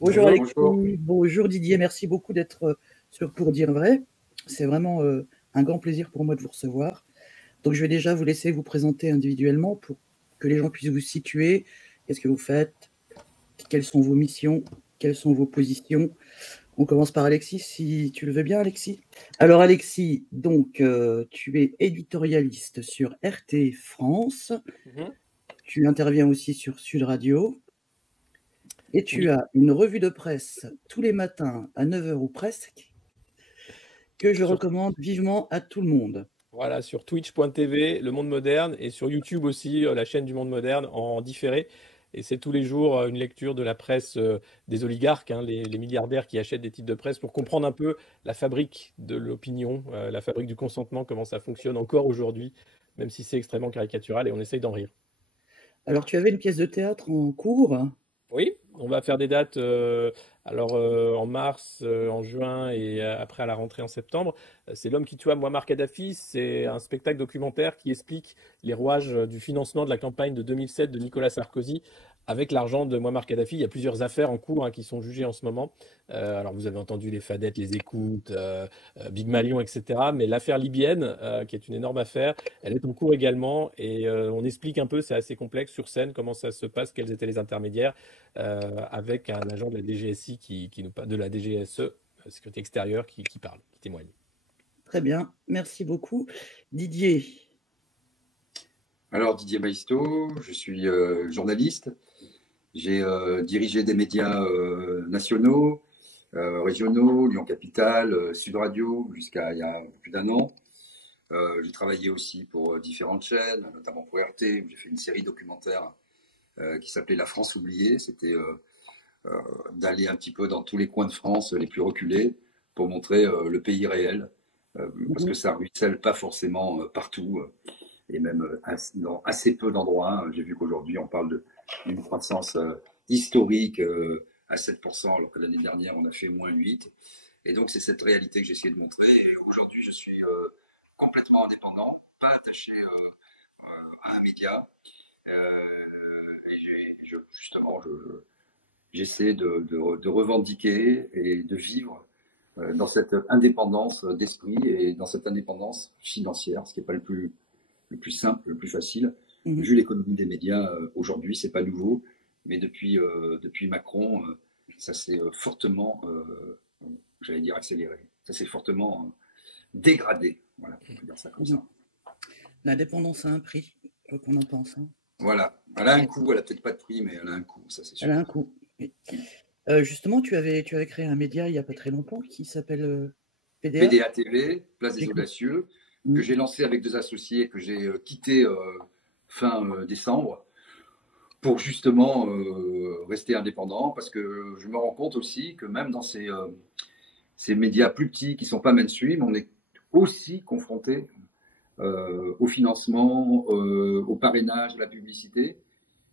Bonjour Alexis, Bonjour. bonjour Didier, merci beaucoup d'être sur Pour dire vrai. C'est vraiment un grand plaisir pour moi de vous recevoir. Donc je vais déjà vous laisser vous présenter individuellement pour que les gens puissent vous situer. Qu'est-ce que vous faites? Quelles sont vos missions? Quelles sont vos positions? On commence par Alexis, si tu le veux bien, Alexis. Alors Alexis, donc tu es éditorialiste sur RT France. Tu interviens aussi sur Sud Radio. Et tu as une revue de presse tous les matins à 9h ou presque, que je recommande vivement à tout le monde. Voilà, sur twitch.tv, Le Monde Moderne, et sur YouTube aussi, la chaîne du Monde Moderne en différé. Et c'est tous les jours une lecture de la presse des oligarques, hein, les milliardaires qui achètent des titres de presse pour comprendre un peu la fabrique de l'opinion, la fabrique du consentement, comment ça fonctionne encore aujourd'hui, même si c'est extrêmement caricatural et on essaye d'en rire. Alors tu avais une pièce de théâtre en cours? Oui, on va faire des dates en mars, en juin et après à la rentrée en septembre. C'est L'homme qui tua Muammar Kadhafi. C'est un spectacle documentaire qui explique les rouages du financement de la campagne de 2007 de Nicolas Sarkozy avec l'argent de Muammar Kadhafi. Il y a plusieurs affaires en cours hein, qui sont jugées en ce moment. Alors vous avez entendu les fadettes, les écoutes, Big Malion, etc. Mais l'affaire libyenne, qui est une énorme affaire, elle est en cours également et on explique un peu, c'est assez complexe sur scène, comment ça se passe, quels étaient les intermédiaires avec un agent de la DGSI de la DGSE, sécurité extérieure, qui parle, qui témoigne. Très bien, merci beaucoup. Didier. Alors Didier Baisto, je suis journaliste. J'ai dirigé des médias nationaux, régionaux, Lyon Capital, Sud Radio, jusqu'à il y a plus d'un an. J'ai travaillé aussi pour différentes chaînes, notamment pour RT. J'ai fait une série documentaire qui s'appelait La France oubliée. C'était d'aller un petit peu dans tous les coins de France les plus reculés pour montrer le pays réel, parce que ça ruisselle pas forcément partout, et même dans assez peu d'endroits. J'ai vu qu'aujourd'hui on parle d'une croissance historique à 7%, alors que l'année dernière on a fait moins 8. Et donc c'est cette réalité que j'ai essayé de montrer. Et aujourd'hui je suis complètement indépendant, pas attaché à un média. Et justement, j'essaie de revendiquer et de vivre dans cette indépendance d'esprit et dans cette indépendance financière, ce qui n'est pas le plus simple, le plus facile. Vu l'économie des médias aujourd'hui, c'est pas nouveau, mais depuis Macron, ça s'est fortement, j'allais dire accéléré, ça s'est fortement dégradé. Voilà, on peut dire ça comme ça. L'indépendance a un prix, quoi qu'on en pense. Hein. Voilà, elle a un coût, elle a peut-être pas de prix, mais elle a un coût, ça c'est sûr. Elle a un coût. Oui. Justement, tu avais créé un média il n'y a pas très longtemps qui s'appelle PDA. PDA TV, Place des Audacieux, que j'ai lancé avec 2 associés, que j'ai quitté fin décembre, pour justement rester indépendant, parce que je me rends compte aussi que même dans ces médias plus petits qui ne sont pas mainstream, on est aussi confronté au financement, au parrainage, à la publicité.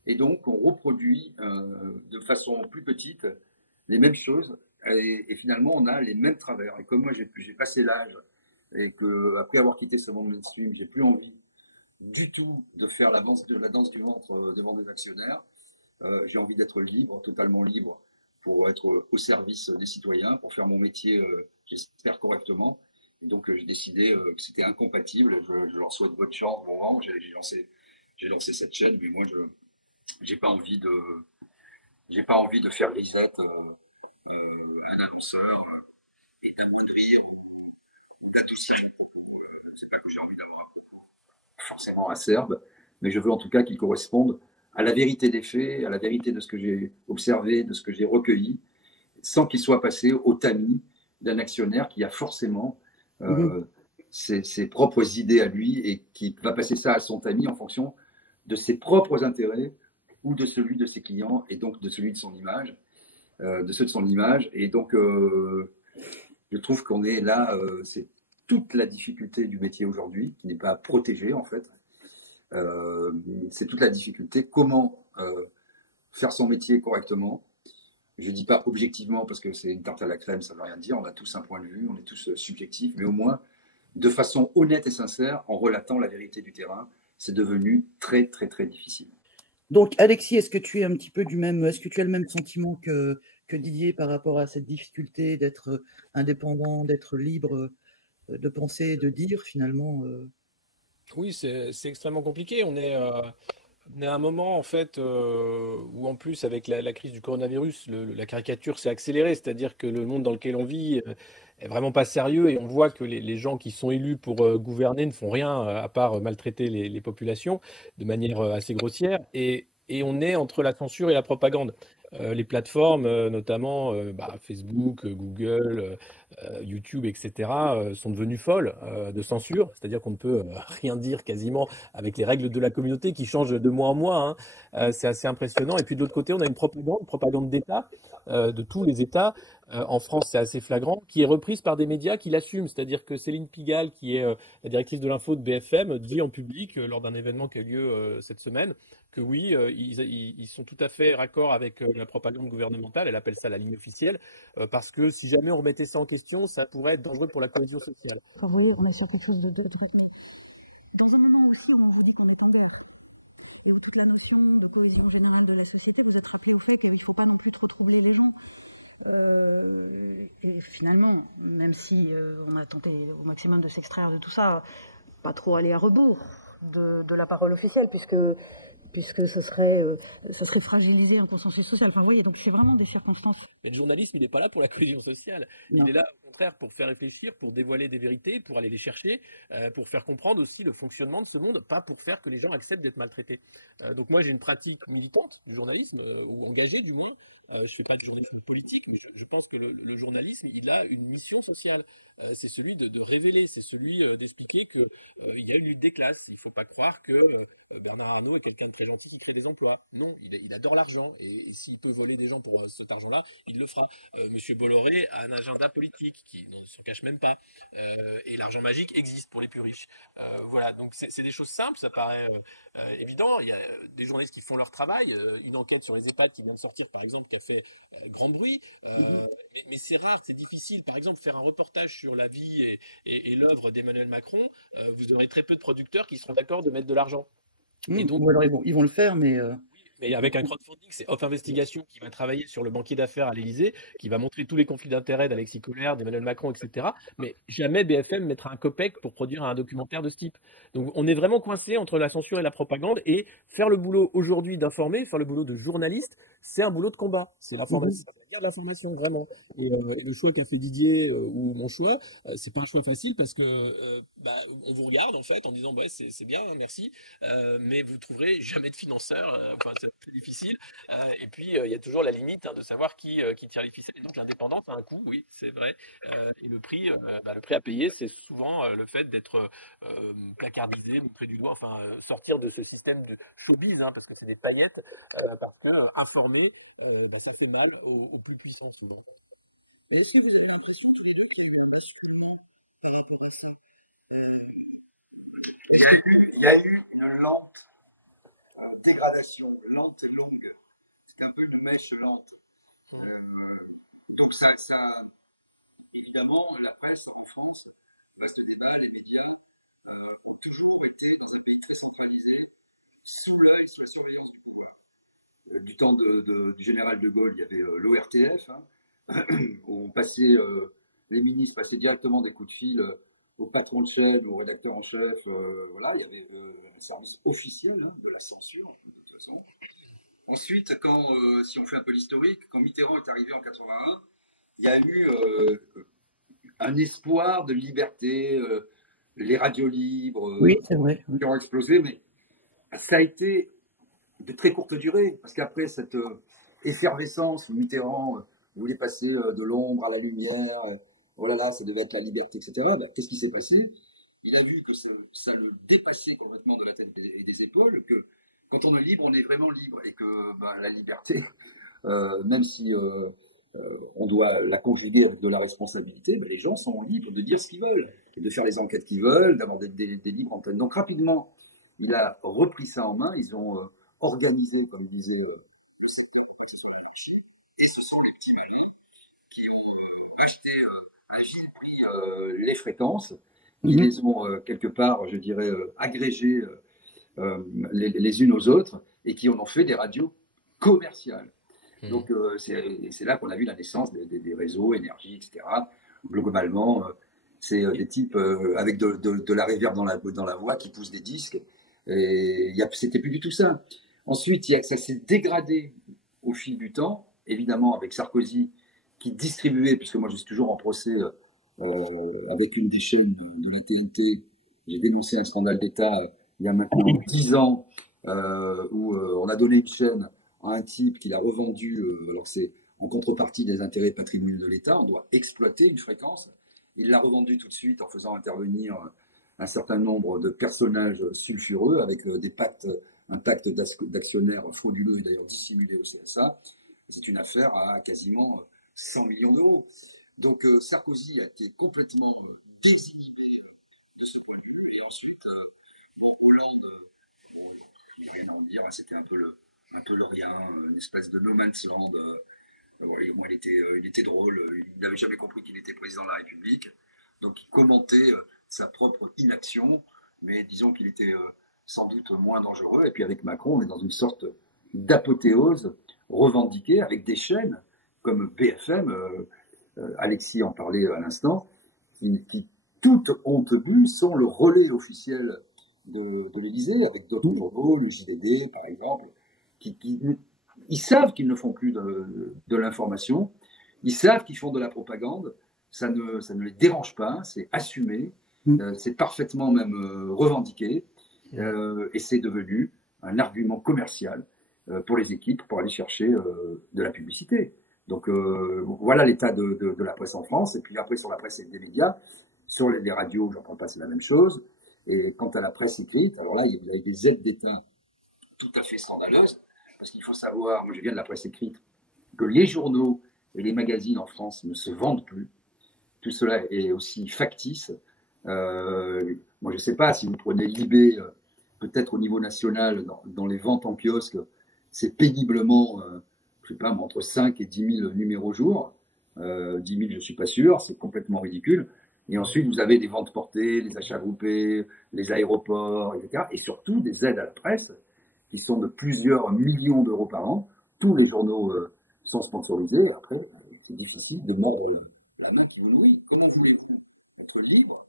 Et donc, on reproduit de façon plus petite les mêmes choses. Et finalement, on a les mêmes travers. Et comme moi, j'ai passé l'âge et que après avoir quitté ce monde mainstream, j'ai plus envie du tout de faire la danse du ventre devant des actionnaires. J'ai envie d'être libre, totalement libre, pour être au service des citoyens, pour faire mon métier, j'espère, correctement. Et donc, j'ai décidé que c'était incompatible. Je leur souhaite bonne chance. Bon, j'ai lancé cette chaîne, mais moi, j'ai pas envie de faire grisette un annonceur et d'amoindrir ou d'adoucir mon propos. C'est pas que j'ai envie d'avoir un propos forcément acerbe, mais je veux en tout cas qu'il corresponde à la vérité des faits, à la vérité de ce que j'ai observé, de ce que j'ai recueilli, sans qu'il soit passé au tamis d'un actionnaire qui a forcément ses propres idées à lui et qui va passer ça à son tamis en fonction de ses propres intérêts ou de celui de ses clients et donc de celui de son image, de ceux de son image. Et donc, je trouve qu'on est là, c'est toute la difficulté du métier aujourd'hui, qui n'est pas protégé en fait. C'est toute la difficulté, comment faire son métier correctement, Je ne dis pas objectivement parce que c'est une tarte à la crème, ça ne veut rien dire. On a tous un point de vue, on est tous subjectifs, mais au moins, de façon honnête et sincère, en relatant la vérité du terrain, c'est devenu très, très, très difficile. Donc, Alexis, est-ce que tu es un petit peu est-ce que tu as le même sentiment que Didier par rapport à cette difficulté d'être indépendant, d'être libre, de penser, de dire finalement Oui, c'est extrêmement compliqué. On est à un moment en fait où en plus avec la crise du coronavirus, la caricature s'est accélérée, c'est-à-dire que le monde dans lequel on vit est vraiment pas sérieux et on voit que les gens qui sont élus pour gouverner ne font rien à part maltraiter les populations de manière assez grossière et on est entre la censure et la propagande. Les plateformes, notamment Facebook, Google, YouTube, etc., sont devenues folles de censure, c'est-à-dire qu'on ne peut rien dire quasiment avec les règles de la communauté qui changent de mois en mois, hein. C'est assez impressionnant. Et puis de l'autre côté, on a une propagande d'État, de tous les États. En France, c'est assez flagrant, qui est reprise par des médias qui l'assument. C'est-à-dire que Céline Pigalle, qui est la directrice de l'info de BFM, dit en public, lors d'un événement qui a eu lieu cette semaine, que oui, ils sont tout à fait raccord avec la propagande gouvernementale. Elle appelle ça la ligne officielle, parce que si jamais on remettait ça en question, ça pourrait être dangereux pour la cohésion sociale. Enfin, vous voyez, on est sur quelque chose de dans un moment aussi où on vous dit qu'on est en guerre, et où toute la notion de cohésion générale de la société, vous êtes rappelé au fait qu'il ne faut pas non plus trop troubler les gens. Et finalement, même si on a tenté au maximum de s'extraire de tout ça, pas trop aller à rebours de la parole officielle, puisque ce serait fragiliser un consensus social. Enfin, vous voyez, donc c'est vraiment des circonstances. Mais le journalisme, il n'est pas là pour la cohésion sociale. Non. Il est là, au contraire, pour faire réfléchir, pour dévoiler des vérités, pour aller les chercher, pour faire comprendre aussi le fonctionnement de ce monde, pas pour faire que les gens acceptent d'être maltraités. Donc moi, j'ai une pratique militante du journalisme, ou engagée du moins. Je ne fais pas de journalisme politique, mais je pense que le journalisme, il a une mission sociale. C'est celui de révéler, c'est celui d'expliquer qu'il y a une lutte des classes. Il ne faut pas croire que Bernard Arnault est quelqu'un de très gentil qui crée des emplois. Non, il adore l'argent. Et s'il peut voler des gens pour cet argent-là, il le fera. Monsieur Bolloré a un agenda politique qui ne s'en cache même pas. Et l'argent magique existe pour les plus riches. Voilà, donc c'est des choses simples, ça paraît évident. Il y a des journalistes qui font leur travail. Une enquête sur les EHPAD qui vient de sortir, par exemple, qui a fait grand bruit. Mais c'est rare, c'est difficile. Par exemple, faire un reportage sur la vie et l'œuvre d'Emmanuel Macron, vous aurez très peu de producteurs qui seront d'accord de mettre de l'argent. Et donc, ou alors ils vont le faire, mais mais avec un crowdfunding, c'est Off Investigation qui va travailler sur le banquier d'affaires à l'Élysée, qui va montrer tous les conflits d'intérêts d'Alexis Collère, d'Emmanuel Macron, etc. Mais jamais BFM mettra un copec pour produire un documentaire de ce type. Donc on est vraiment coincé entre la censure et la propagande, et faire le boulot aujourd'hui d'informer, faire le boulot de journaliste, c'est un boulot de combat. C'est l'information, c'est la guerre de l'information, vraiment. Et le choix qu'a fait Didier ou mon choix, c'est pas un choix facile parce que on vous regarde en fait en disant ouais c'est bien, hein, merci, mais vous trouverez jamais de financeurs. Enfin c'est très difficile. Et puis il y a toujours la limite de savoir qui tire les ficelles. Et donc l'indépendance a un coût, oui c'est vrai. Et le prix à payer, c'est souvent le fait d'être placardisé, montré du doigt, enfin sortir de ce système de showbiz, hein, parce que c'est des paillettes, parce que informer, ça fait mal aux plus puissants souvent. Et aussi, vous avez l'impression Il y a eu une lente dégradation, lente et longue. C'est un peu une mèche lente. Donc ça, évidemment, la presse en France, vaste débat, les médias ont toujours été dans un pays très centralisé, sous l'œil, sous la surveillance du pouvoir. Du temps du général de Gaulle, il y avait l'ORTF, hein, où les ministres passaient directement des coups de fil au patron de chaîne, au rédacteur en chef. Voilà, il y avait un service officiel de la censure, de toute façon. Ensuite, si on fait un peu l'historique, quand Mitterrand est arrivé en 81, il y a eu un espoir de liberté, les radios libres oui, c'est vrai, oui. qui ont explosé, mais ça a été de très courte durée, parce qu'après cette effervescence où Mitterrand voulait passer de l'ombre à la lumière, oh là là, ça devait être la liberté, etc., qu'est-ce qui s'est passé? Il a vu que ça le dépassait complètement de la tête et des épaules, que quand on est libre, on est vraiment libre, et que la liberté, même si on doit la conjuguer avec de la responsabilité, les gens sont libres de dire ce qu'ils veulent, et de faire les enquêtes qu'ils veulent, d'avoir des libres antennes. Donc rapidement, il a repris ça en main, ils ont organisé, comme disait, et ce sont les les fréquences, qui les ont quelque part, je dirais, agrégées les unes aux autres, et qui en ont fait des radios commerciales. Donc c'est là qu'on a vu la naissance des réseaux, énergie, etc. Globalement, c'est des types avec de la réverb dans la voix qui poussent des disques. Et c'était plus du tout ça. Ensuite, ça s'est dégradé au fil du temps, évidemment avec Sarkozy qui distribuait, puisque moi je suis toujours en procès avec une des chaînes de la TNT. J'ai dénoncé un scandale d'État il y a maintenant 10 ans où on a donné une chaîne à un type qui l'a revendu, alors que c'est en contrepartie des intérêts patrimoniaux de l'État. On doit exploiter une fréquence. Il l'a revendu tout de suite en faisant intervenir un certain nombre de personnages sulfureux avec un pacte d'actionnaires frauduleux et d'ailleurs dissimulé au CSA. C'est une affaire à quasiment 100 millions d'euros. Donc Sarkozy a été complètement désinhibé de ce point de vue. Et ensuite, Hollande, il n'y a rien à en dire, c'était un peu le rien, une espèce de no man's land. Il était drôle, il n'avait jamais compris qu'il était président de la République, donc il commentait sa propre inaction, mais disons qu'il était sans doute moins dangereux. Et puis avec Macron, on est dans une sorte d'apothéose revendiquée avec des chaînes comme BFM, Alexis en parlait à l'instant, qui toutes honte bues sont le relais officiel de l'Élysée, avec d'autres journaux, le JDD par exemple, ils savent qu'ils ne font plus de l'information, ils savent qu'ils font de la propagande, ça ne les dérange pas, c'est assumé, c'est parfaitement même revendiqué, et c'est devenu un argument commercial pour les équipes pour aller chercher de la publicité. Donc voilà l'état de la presse en France. Et puis après, sur la presse et des médias, sur les radios, j'en parle pas, c'est la même chose. Et quant à la presse écrite, alors là, il y a des aides d'État tout à fait scandaleuses, parce qu'il faut savoir, moi je viens de la presse écrite, que les journaux et les magazines en France ne se vendent plus. Tout cela est aussi factice. Moi je ne sais pas, si vous prenez Libé, peut-être au niveau national, dans les ventes en kiosque, c'est péniblement, je sais pas, entre 5 et 10 000 numéros jour. 10 000, je ne suis pas sûr, c'est complètement ridicule. Et ensuite, vous avez des ventes portées, les achats groupés, les aéroports, etc. Et surtout, des aides à la presse qui sont de plusieurs millions d'euros par an. Tous les journaux sont sponsorisés. Après, c'est difficile de mordre la main qui vous nourrit. Comment voulez-vous être libre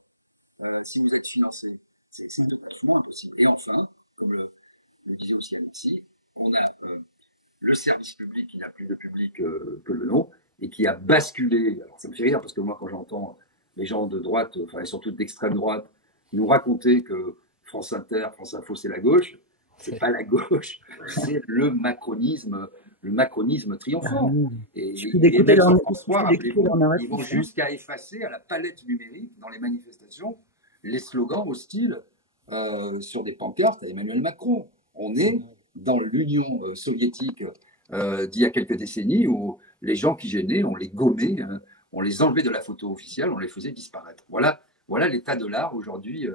si vous êtes financé? C'est totalement impossible. Et enfin, comme le disait aussi Alexis, on a le service public qui n'a plus de public que le nom et qui a basculé. Alors ça me fait rire parce que moi, quand j'entends les gens de droite, enfin et surtout d'extrême droite, nous raconter que France Inter, France Info, c'est la gauche, c'est pas la gauche, c'est le macronisme triomphant. Et François, rappelez-vous, ils vont jusqu'à effacer à la palette numérique dans les manifestations les slogans hostiles sur des pancartes à Emmanuel Macron. On est dans l'Union soviétique d'il y a quelques décennies où les gens qui gênaient, on les gommait, on les enlevait de la photo officielle, on les faisait disparaître. Voilà l'état de l'art aujourd'hui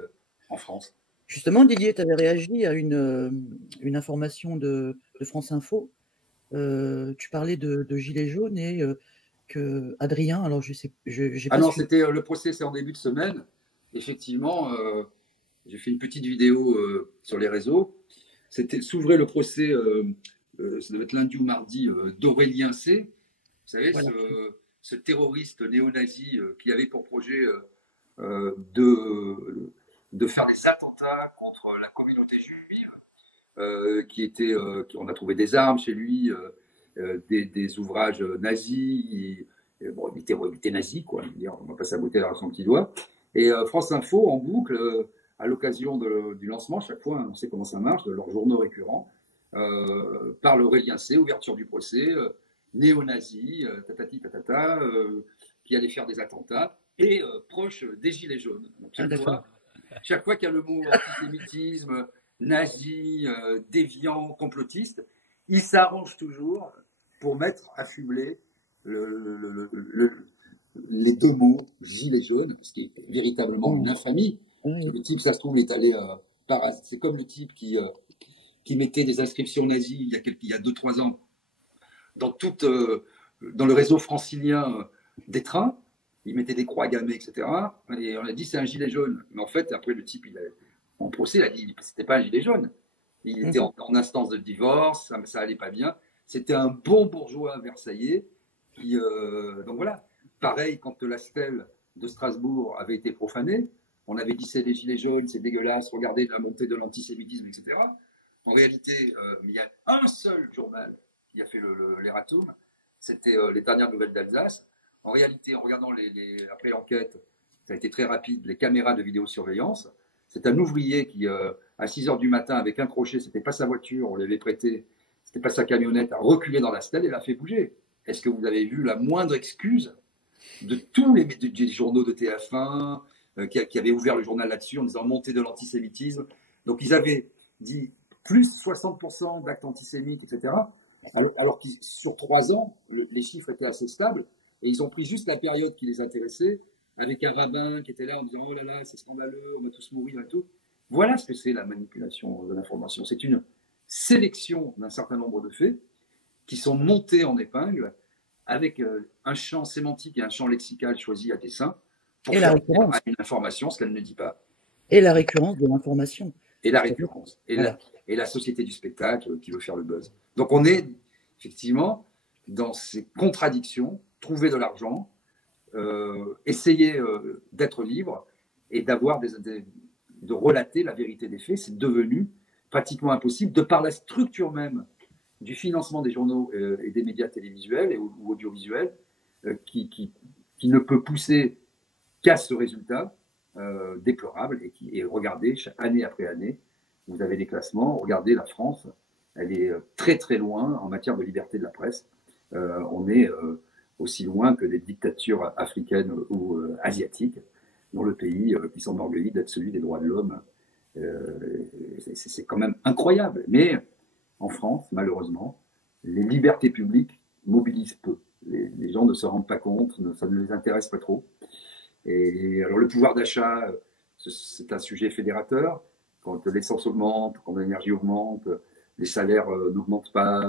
en France. Justement, Didier, tu avais réagi à une information de France Info. Tu parlais de Gilets jaunes et que Adrien, alors je sais, non, c'était le procès, c'est en début de semaine. Effectivement, j'ai fait une petite vidéo sur les réseaux. S'ouvrait le procès, ça devait être lundi ou mardi, d'Aurélien C. Vous savez, voilà. Ce terroriste néo-nazi qui avait pour projet de faire des attentats contre la communauté juive, on a trouvé des armes chez lui, des ouvrages nazis. Bon, il était nazi, quoi. On va pas saboter dans son petit doigt. Et France Info, en boucle, à l'occasion du lancement, chaque fois, on sait comment ça marche, de leurs journaux récurrents, parle Aurélien C, ouverture du procès, néo-nazi, tatati tatata, qui allait faire des attentats, et proche des Gilets jaunes. Donc, chaque fois qu'il y a le mot antisémitisme, nazi, déviant, complotiste, il s'arrange toujours pour mettre affubler les deux mots Gilets jaunes, ce qui est véritablement une infamie. Le type, ça se trouve, est allé c'est comme le type qui mettait des inscriptions nazies il y a 2-3 ans dans le réseau francilien des trains. il mettait des croix gammées, etc. Et on a dit c'est un gilet jaune. Mais en fait, après le type, en procès, il a dit c'était pas un gilet jaune. Il était en instance de divorce, ça allait pas bien. C'était un bon bourgeois versaillais. Donc voilà. Pareil, quand la stèle de Strasbourg avait été profanée, on avait dit c'est des gilets jaunes, c'est dégueulasse, regardez la montée de l'antisémitisme, etc. En réalité, il y a un seul journal qui a fait l'erratum, c'était les dernières nouvelles d'Alsace. En réalité, en regardant après l'enquête, ça a été très rapide, les caméras de vidéosurveillance. C'est un ouvrier qui, à 6 h du matin, avec un crochet, c'était pas sa voiture, on l'avait prêté, c'était pas sa camionnette, a reculé dans la stèle et l'a fait bouger. Est-ce que vous avez vu la moindre excuse de tous les journaux de TF1 qui avaient ouvert le journal là-dessus en disant montée de l'antisémitisme? Donc ils avaient dit plus 60% d'actes antisémites, etc. Alors que sur 3 ans, les chiffres étaient assez stables et ils ont pris juste la période qui les intéressait avec un rabbin qui était là en disant oh là là, c'est scandaleux, on va tous mourir et tout. Voilà ce que c'est la manipulation de l'information. C'est une sélection d'un certain nombre de faits qui sont montés en épingle avec un champ sémantique et un champ lexical choisi à dessein pour faire à une information ce qu'elle ne dit pas. Et la récurrence de l'information. Et la récurrence. Et la société du spectacle qui veut faire le buzz. Donc on est effectivement dans ces contradictions, trouver de l'argent, essayer d'être libre et d'avoir de relater la vérité des faits. C'est devenu pratiquement impossible de par la structure même du financement des journaux et des médias télévisuels ou audiovisuels qui ne peut pousser qu'à ce résultat déplorable et regardez, année après année, vous avez des classements, regardez la France, elle est très très loin en matière de liberté de la presse. On est aussi loin que des dictatures africaines ou asiatiques dans le pays qui s'enorgueillit d'être celui des droits de l'homme. C'est quand même incroyable. Mais en France, malheureusement, les libertés publiques mobilisent peu. Les gens ne se rendent pas compte, ça ne les intéresse pas trop. Et alors le pouvoir d'achat, c'est un sujet fédérateur. Quand l'essence augmente, quand l'énergie augmente, les salaires n'augmentent pas,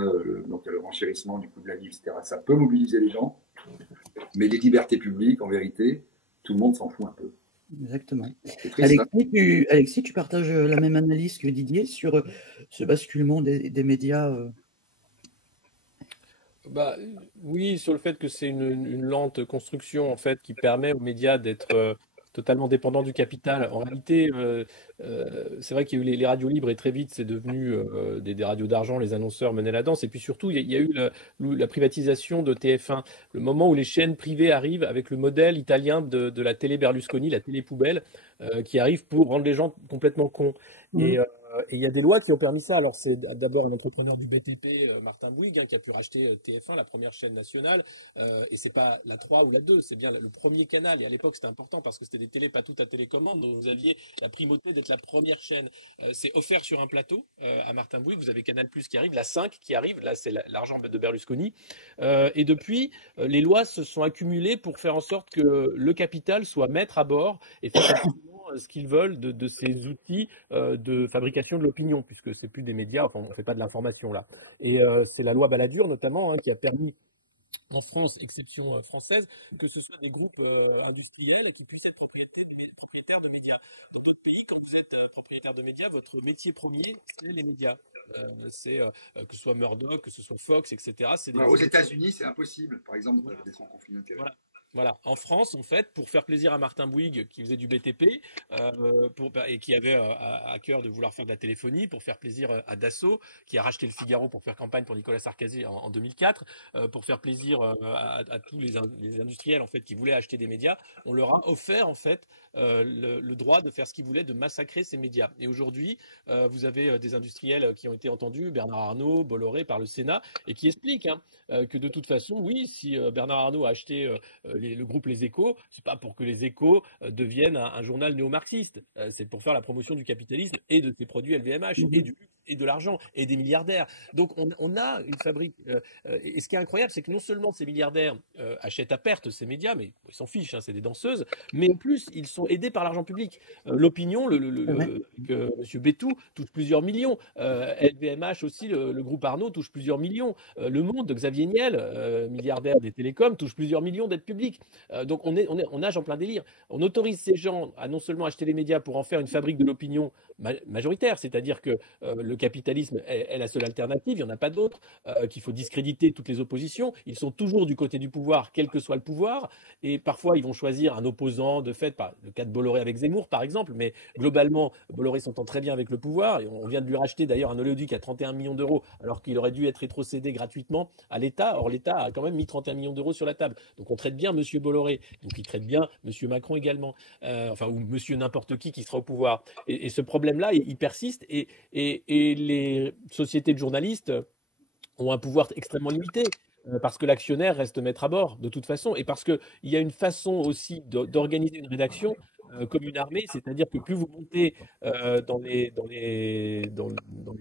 donc il y a le renchérissement du coût de la vie, etc. Ça peut mobiliser les gens. Mais les libertés publiques, en vérité, tout le monde s'en fout un peu. Exactement. Alexis, tu partages la même analyse que Didier sur ce basculement des médias oui, sur le fait que c'est une lente construction en fait qui permet aux médias d'être totalement dépendants du capital. En réalité, c'est vrai qu'il y a eu les radios libres et très vite c'est devenu des radios d'argent, les annonceurs menaient la danse. Et puis surtout, il y a eu la privatisation de TF1, le moment où les chaînes privées arrivent avec le modèle italien de la télé Berlusconi, la télé poubelle, qui arrive pour rendre les gens complètement cons. Et il y a des lois qui ont permis ça. Alors, c'est d'abord un entrepreneur du BTP, Martin Bouygues, qui a pu racheter TF1, la première chaîne nationale. Et c'est pas la 3 ou la 2, c'est bien le premier canal. Et à l'époque, c'était important parce que c'était des télés pas toutes à télécommande. Donc, vous aviez la primauté d'être la première chaîne. C'est offert sur un plateau à Martin Bouygues. Vous avez Canal+ qui arrive, la 5 qui arrive. Là, c'est l'argent de Berlusconi. Et depuis, les lois se sont accumulées pour faire en sorte que le capital soit maître à bord et fasse ce qu'ils veulent de ces outils de fabrication de l'opinion, puisque c'est plus des médias, enfin on fait pas de l'information là. Et c'est la loi Balladur notamment qui a permis en France, exception française, que ce soit des groupes industriels qui puissent être propriétaires de médias. Dans d'autres pays, quand vous êtes propriétaire de médias, votre métier premier, c'est les médias. C'est que ce soit Murdoch, que ce soit Fox, etc. Aux États-Unis, c'est impossible, par exemple, d'être en conflit d'intérêts. Voilà. En France, en fait, pour faire plaisir à Martin Bouygues, qui faisait du BTP, et qui avait à cœur de vouloir faire de la téléphonie, pour faire plaisir à Dassault, qui a racheté le Figaro pour faire campagne pour Nicolas Sarkozy en 2004, pour faire plaisir à tous les industriels en fait qui voulaient acheter des médias, on leur a offert en fait le droit de faire ce qu'ils voulaient, de massacrer ces médias. Et aujourd'hui, vous avez des industriels qui ont été entendus, Bernard Arnault, Bolloré, par le Sénat, et qui expliquent que de toute façon, oui, si Bernard Arnault a acheté le groupe Les Échos, c'est pas pour que Les Échos deviennent un journal néo-marxiste, c'est pour faire la promotion du capitalisme et de ses produits LVMH et de l'argent et des milliardaires. Donc on a une fabrique. Et ce qui est incroyable, c'est que non seulement ces milliardaires achètent à perte ces médias, mais ils s'en fichent, c'est des danseuses, mais en plus ils sont aidés par l'argent public. L'Opinion, Monsieur Bétou touche plusieurs millions. LVMH aussi, le groupe Arnault touche plusieurs millions. Le Monde de Xavier Niel, milliardaire des télécoms, touche plusieurs millions d'aides publiques. public. Donc on nage en plein délire. On autorise ces gens à non seulement acheter les médias pour en faire une fabrique de l'opinion majoritaire, c'est-à-dire que le capitalisme est la seule alternative, il n'y en a pas d'autre, qu'il faut discréditer toutes les oppositions. Ils sont toujours du côté du pouvoir, quel que soit le pouvoir, et parfois ils vont choisir un opposant de fait, le cas de Bolloré avec Zemmour par exemple, mais globalement, Bolloré s'entend très bien avec le pouvoir, et on vient de lui racheter d'ailleurs un oléoduc à 31 millions d'euros, alors qu'il aurait dû être rétrocédé gratuitement à l'État. Or, l'État a quand même mis 31 millions d'euros sur la table. Donc, on traite bien M. Bolloré. Donc, il traite bien M. Macron également. Ou M. n'importe qui sera au pouvoir. Et ce problème-là, il persiste. Et les sociétés de journalistes ont un pouvoir extrêmement limité. Parce que l'actionnaire reste maître à bord, de toute façon. Et parce qu'il y a une façon aussi d'organiser une rédaction comme une armée, c'est-à-dire que plus vous montez dans les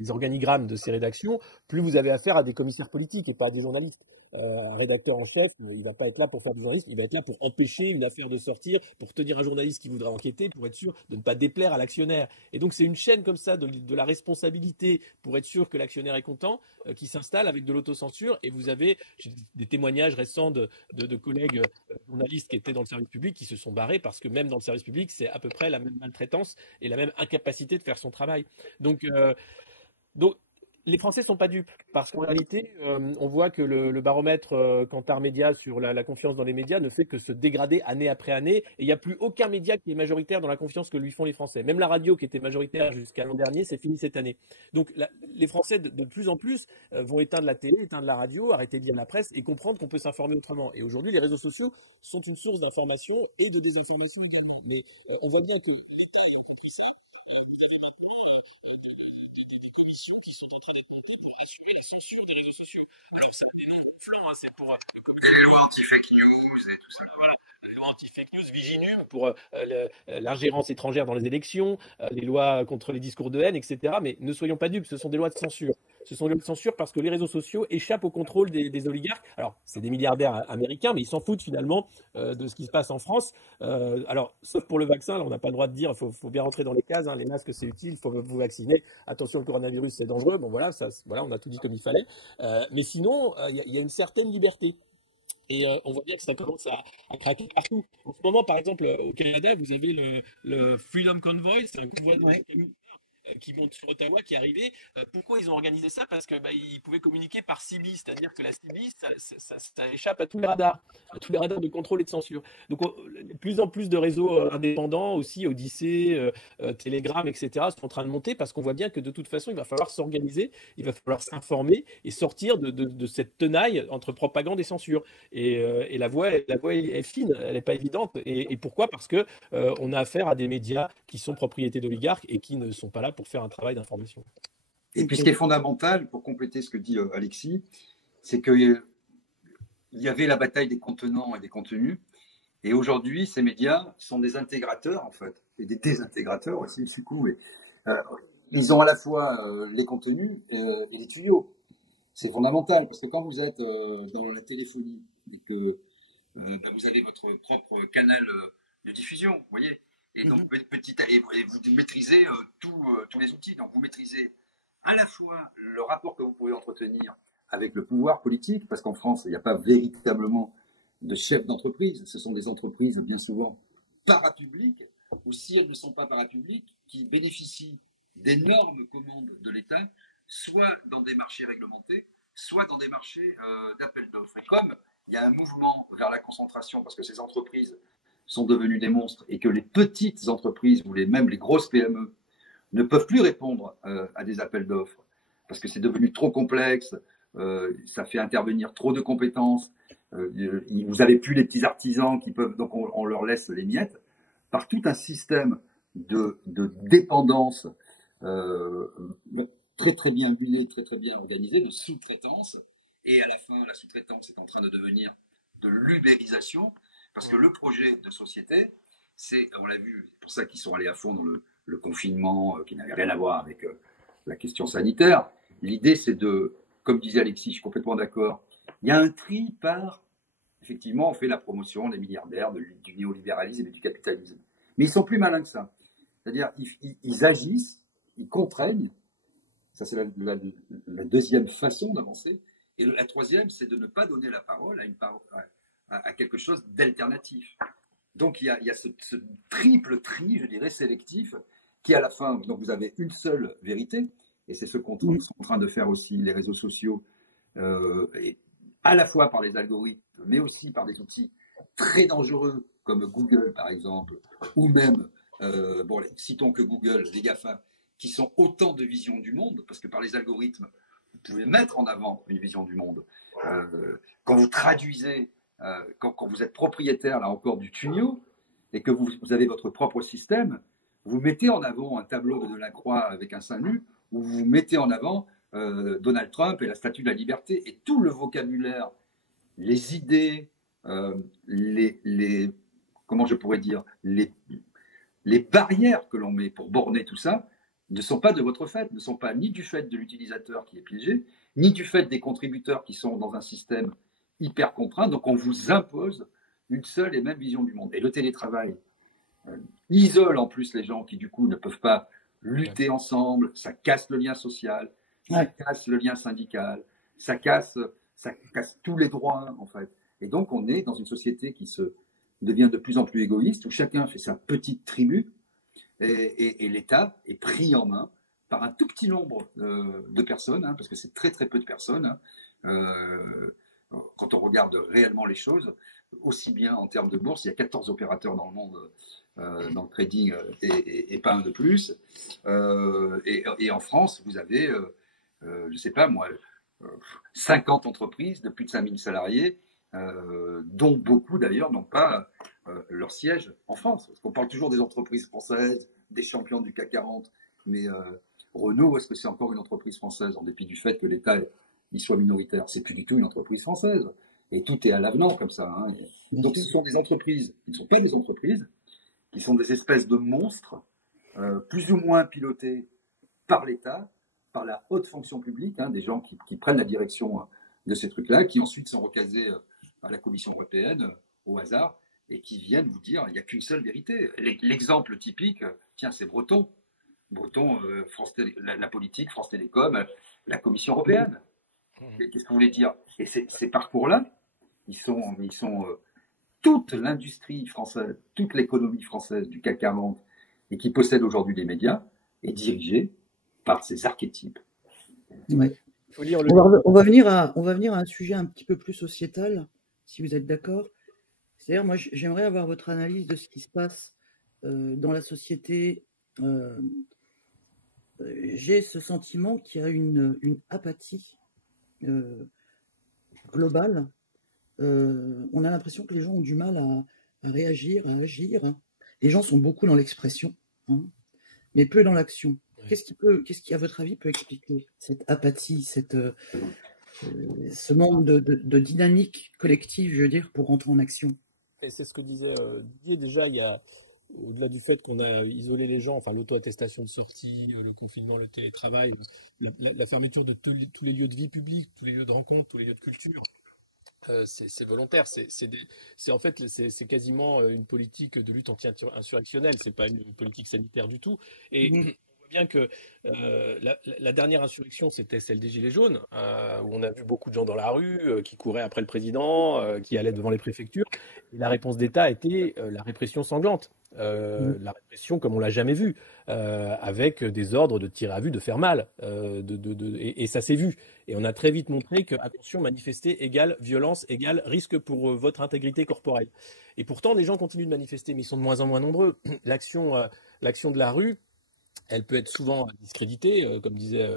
organigrammes de ces rédactions, plus vous avez affaire à des commissaires politiques et pas à des journalistes. Un rédacteur en chef, il ne va pas être là pour faire du journalisme, il va être là pour empêcher une affaire de sortir, pour tenir un journaliste qui voudra enquêter, pour être sûr de ne pas déplaire à l'actionnaire. Et donc c'est une chaîne comme ça de la responsabilité pour être sûr que l'actionnaire est content qui s'installe avec de l'autocensure. Et vous avez des témoignages récents de collègues journalistes qui étaient dans le service public qui se sont barrés parce que même dans le service public, c'est à peu près la même maltraitance et la même incapacité de faire son travail. Donc les Français ne sont pas dupes, parce qu'en réalité, on voit que le baromètre Kantar Média sur la confiance dans les médias ne fait que se dégrader année après année, et il n'y a plus aucun média qui est majoritaire dans la confiance que lui font les Français. Même la radio qui était majoritaire jusqu'à l'an dernier, c'est fini cette année. Donc les Français de plus en plus vont éteindre la télé, éteindre la radio, arrêter de lire la presse et comprendre qu'on peut s'informer autrement. Et aujourd'hui, les réseaux sociaux sont une source d'information et de désinformation également. Mais on voit bien que c'est pour les lois anti-fake news et tout ça. Voilà. Les lois anti-fake news, Viginum, pour l'ingérence étrangère dans les élections, les lois contre les discours de haine, etc. Mais ne soyons pas dupes, ce sont des lois de censure. Ce sont des lois de censure parce que les réseaux sociaux échappent au contrôle des oligarques. Alors, c'est des milliardaires américains, mais ils s'en foutent finalement de ce qui se passe en France. Alors, sauf pour le vaccin, là, on n'a pas le droit de dire, il faut bien rentrer dans les cases, hein, les masques c'est utile, il faut vous vacciner. Attention, le coronavirus c'est dangereux. Bon voilà, on a tout dit comme il fallait. Mais sinon, il y a une certaine liberté. Et on voit bien que ça commence à craquer partout. En ce moment, par exemple, au Canada, vous avez le Freedom Convoy, c'est un convoi de qui monte sur Ottawa, qui est arrivé. Pourquoi ils ont organisé ça? Parce que ils pouvaient communiquer par CB, c'est-à-dire que la CB, ça échappe à tous les radars de contrôle et de censure. Donc, de plus en plus de réseaux indépendants aussi, Odyssée, Telegram, etc., sont en train de monter parce qu'on voit bien que de toute façon, il va falloir s'organiser, il va falloir s'informer et sortir de cette tenaille entre propagande et censure. Et la voie est fine, elle n'est pas évidente. Et pourquoi? Parce que on a affaire à des médias qui sont propriétés d'oligarques et qui ne sont pas là pour faire un travail d'information. Et puis ce qui est fondamental, pour compléter ce que dit Alexis, c'est qu'il y avait la bataille des contenants et des contenus, et aujourd'hui, ces médias sont des intégrateurs, en fait, et des désintégrateurs aussi, du coup. Ils ont à la fois les contenus et les tuyaux. C'est fondamental, parce que quand vous êtes dans la téléphonie et que vous avez votre propre canal de diffusion, vous voyez, et donc vous maîtrisez tous les outils. Donc vous maîtrisez à la fois le rapport que vous pouvez entretenir avec le pouvoir politique, parce qu'en France, il n'y a pas véritablement de chefs d'entreprise. Ce sont des entreprises bien souvent parapubliques, ou si elles ne sont pas parapubliques, qui bénéficient d'énormes commandes de l'État, soit dans des marchés réglementés, soit dans des marchés d'appel d'offres. Et comme il y a un mouvement vers la concentration, parce que ces entreprises sont devenues des monstres et que les petites entreprises ou même les grosses PME ne peuvent plus répondre à des appels d'offres parce que c'est devenu trop complexe, ça fait intervenir trop de compétences, vous n'avez plus les petits artisans qui peuvent, donc on leur laisse les miettes, par tout un système de dépendance très très bien huilé, très très bien organisé, de sous-traitance, et à la fin la sous-traitance est en train de devenir de l'ubérisation. Parce que le projet de société, on l'a vu, c'est pour ça qu'ils sont allés à fond dans le confinement, qui n'avait rien à voir avec la question sanitaire. L'idée, c'est comme disait Alexis, je suis complètement d'accord, il y a un tri par, effectivement, on fait la promotion des milliardaires, du néolibéralisme et du capitalisme. Mais ils sont plus malins que ça. C'est-à-dire, ils agissent, ils contraignent. Ça, c'est la deuxième façon d'avancer. Et la troisième, c'est de ne pas donner la parole à quelque chose d'alternatif. Donc il y a ce triple tri, je dirais, sélectif, qui à la fin, donc vous avez une seule vérité, et c'est ce qu'on sont en train de faire aussi les réseaux sociaux, et à la fois par les algorithmes, mais aussi par des outils très dangereux comme Google par exemple, ou même, citons que Google, les GAFA, qui sont autant de visions du monde, parce que par les algorithmes, vous pouvez mettre en avant une vision du monde. Quand vous traduisez, quand vous êtes propriétaire, là encore, du tuyau, et que vous avez votre propre système, vous mettez en avant un tableau de Delacroix avec un sein nu, où vous mettez en avant Donald Trump et la Statue de la Liberté, et tout le vocabulaire, les idées, comment je pourrais dire, les barrières que l'on met pour borner tout ça, ne sont pas de votre fait, ne sont pas ni du fait de l'utilisateur qui est piégé, ni du fait des contributeurs qui sont dans un système hyper contraint. Donc on vous impose une seule et même vision du monde. Et le télétravail isole en plus les gens qui du coup ne peuvent pas lutter ensemble, ça casse le lien social, ça casse le lien syndical, ça casse tous les droits en fait. Et donc on est dans une société qui devient de plus en plus égoïste, où chacun fait sa petite tribu, et l'État est pris en main par un tout petit nombre de personnes, parce que c'est très très peu de personnes, quand on regarde réellement les choses, aussi bien en termes de bourse, il y a 14 opérateurs dans le monde dans le trading et pas un de plus. Et en France, vous avez, je ne sais pas moi, 50 entreprises de plus de 5000 salariés, dont beaucoup d'ailleurs n'ont pas leur siège en France. Parce qu'on parle toujours des entreprises françaises, des champions du CAC 40, mais Renault, est-ce que c'est encore une entreprise française, en dépit du fait que l'État il soit minoritaire? C'est plus du tout une entreprise française. Et tout est à l'avenant comme ça. Donc ce sont des entreprises qui ne sont pas des entreprises, qui sont des espèces de monstres, plus ou moins pilotés par l'État, par la haute fonction publique, des gens qui prennent la direction de ces trucs-là, qui ensuite sont recasés par la Commission européenne au hasard, et qui viennent vous dire il n'y a qu'une seule vérité. L'exemple typique, tiens, c'est Breton. Breton, la politique, France Télécom, la Commission européenne. Qu'est-ce que vous voulez dire? Et ces parcours-là, ils sont toute l'industrie française, toute l'économie française du CAC 40 et qui possède aujourd'hui les médias est dirigée par ces archétypes. Ouais. On va venir à un sujet un petit peu plus sociétal, si vous êtes d'accord. C'est-à-dire, moi, j'aimerais avoir votre analyse de ce qui se passe dans la société. J'ai ce sentiment qu'il y a une apathie globale. On a l'impression que les gens ont du mal à réagir, à agir. Les gens sont beaucoup dans l'expression, mais peu dans l'action. Ouais. Qu'est-ce qui, à votre avis, peut expliquer cette apathie, ce manque de dynamique collective, je veux dire, pour rentrer en action? Et c'est ce que disait Didier. Déjà, il y a, au-delà du fait qu'on a isolé les gens, enfin l'auto-attestation de sortie, le confinement, le télétravail, la fermeture de tous les lieux de vie publique, tous les lieux de rencontre, tous les lieux de culture, c'est volontaire. C'est en fait c'est quasiment une politique de lutte anti-insurrectionnelle. C'est pas une politique sanitaire du tout. Et on voit bien que la dernière insurrection, c'était celle des Gilets jaunes, où on a vu beaucoup de gens dans la rue qui couraient après le président, qui allaient devant les préfectures. Et la réponse d'État était la répression sanglante. La répression comme on l'a jamais vu, avec des ordres de tirer à vue, de faire mal, et ça s'est vu. Et on a très vite montré que, attention, manifester égale violence, égale risque pour votre intégrité corporelle. Et pourtant, les gens continuent de manifester, mais ils sont de moins en moins nombreux. L'action de la rue, elle peut être souvent discréditée, comme disait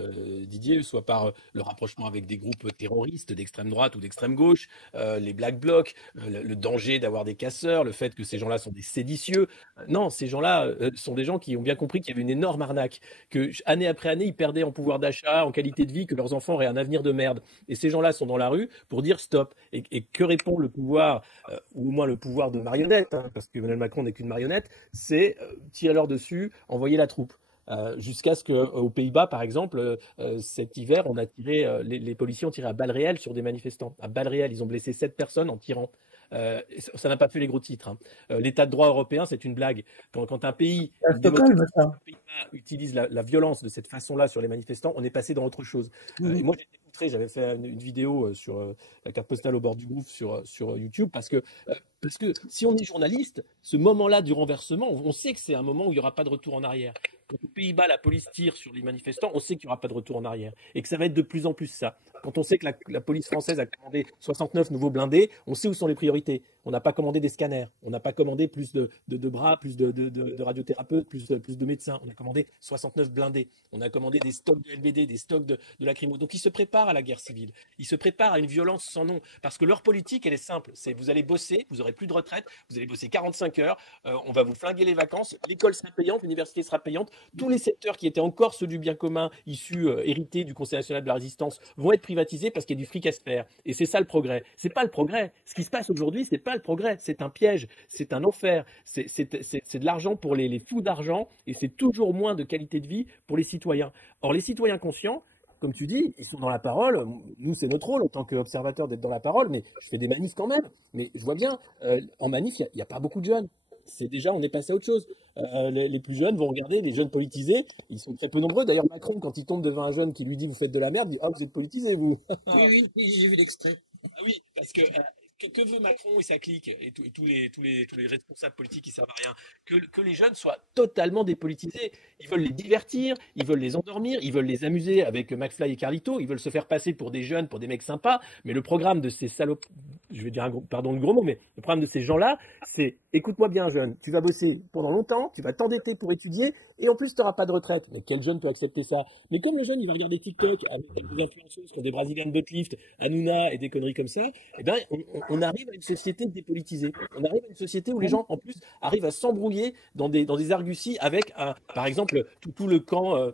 Didier, soit par le rapprochement avec des groupes terroristes d'extrême droite ou d'extrême gauche, les Black Blocs, le danger d'avoir des casseurs, le fait que ces gens-là sont des séditieux. Non, ces gens-là sont des gens qui ont bien compris qu'il y avait une énorme arnaque, que année après année, ils perdaient en pouvoir d'achat, en qualité de vie, que leurs enfants auraient un avenir de merde. Et ces gens-là sont dans la rue pour dire stop. Et que répond le pouvoir, ou au moins le pouvoir de marionnette, parce que Emmanuel Macron n'est qu'une marionnette, c'est tirer leur dessus, envoyer la troupe. Jusqu'à ce qu'aux Pays-Bas, par exemple, cet hiver, on a tiré, les policiers ont tiré à balles réelles sur des manifestants. À balles réelles, ils ont blessé 7 personnes en tirant. Ça n'a pas fait les gros titres. L'état de droit européen, c'est une blague. Quand un pays utilise la violence de cette façon-là sur les manifestants, on est passé dans autre chose. Et moi, j'étais illustré, j'avais fait une vidéo sur la carte postale au bord du gouffre sur YouTube, parce que si on est journaliste, ce moment-là du renversement, on sait que c'est un moment où il n'y aura pas de retour en arrière. Quand aux Pays-Bas, la police tire sur les manifestants, on sait qu'il n'y aura pas de retour en arrière et que ça va être de plus en plus ça. Quand on sait que la police française a commandé 69 nouveaux blindés, on sait où sont les priorités. On n'a pas commandé des scanners, on n'a pas commandé plus de bras, plus de radiothérapeutes, plus de médecins. On a commandé 69 blindés. On a commandé des stocks de LBD, des stocks de lacrymo. Donc ils se préparent à la guerre civile. Ils se préparent à une violence sans nom. Parce que leur politique, elle est simple. C'est vous allez bosser, vous n'aurez plus de retraite, vous allez bosser 45 heures, on va vous flinguer les vacances, l'école sera payante, l'université sera payante. Tous les secteurs qui étaient encore ceux du bien commun, issus, hérités du Conseil national de la résistance, vont être privatisés parce qu'il y a du fric à se faire. Et c'est ça le progrès. C'est pas le progrès. Ce qui se passe aujourd'hui, c'est pas le progrès. C'est un piège. C'est un enfer. C'est de l'argent pour les fous d'argent et c'est toujours moins de qualité de vie pour les citoyens. Or, les citoyens conscients, comme tu dis, ils sont dans la parole. Nous, c'est notre rôle en tant qu'observateur d'être dans la parole, mais je fais des manifs quand même. Mais je vois bien, en manif, il n'y a pas beaucoup de jeunes. C'est déjà, on est passé à autre chose. Les plus jeunes vont regarder les jeunes politisés. Ils sont très peu nombreux. D'ailleurs, Macron, quand il tombe devant un jeune qui lui dit « vous faites de la merde », il dit « ah, vous êtes politisé, vous ». Oui, j'ai vu l'extrait. Ah oui, parce que veut Macron et sa clique et tous les responsables politiques qui servent à rien? Que les jeunes soient totalement dépolitisés. Ils veulent les divertir, ils veulent les endormir, ils veulent les amuser avec McFly et Carlito, ils veulent se faire passer pour des jeunes, pour des mecs sympas. Mais le programme de ces salopes, je vais dire pardon le gros mot, mais le programme de ces gens-là, c'est écoute-moi bien, jeune, tu vas bosser pendant longtemps, tu vas t'endetter pour étudier et en plus tu n'auras pas de retraite. Mais quel jeune peut accepter ça? Mais comme le jeune, il va regarder TikTok avec des influenceuses qui ont des Brasilian buttlift, Hanouna et des conneries comme ça, eh ben, on arrive à une société dépolitisée. On arrive à une société où les gens, en plus, arrivent à s'embrouiller dans des arguties avec, par exemple, tout le camp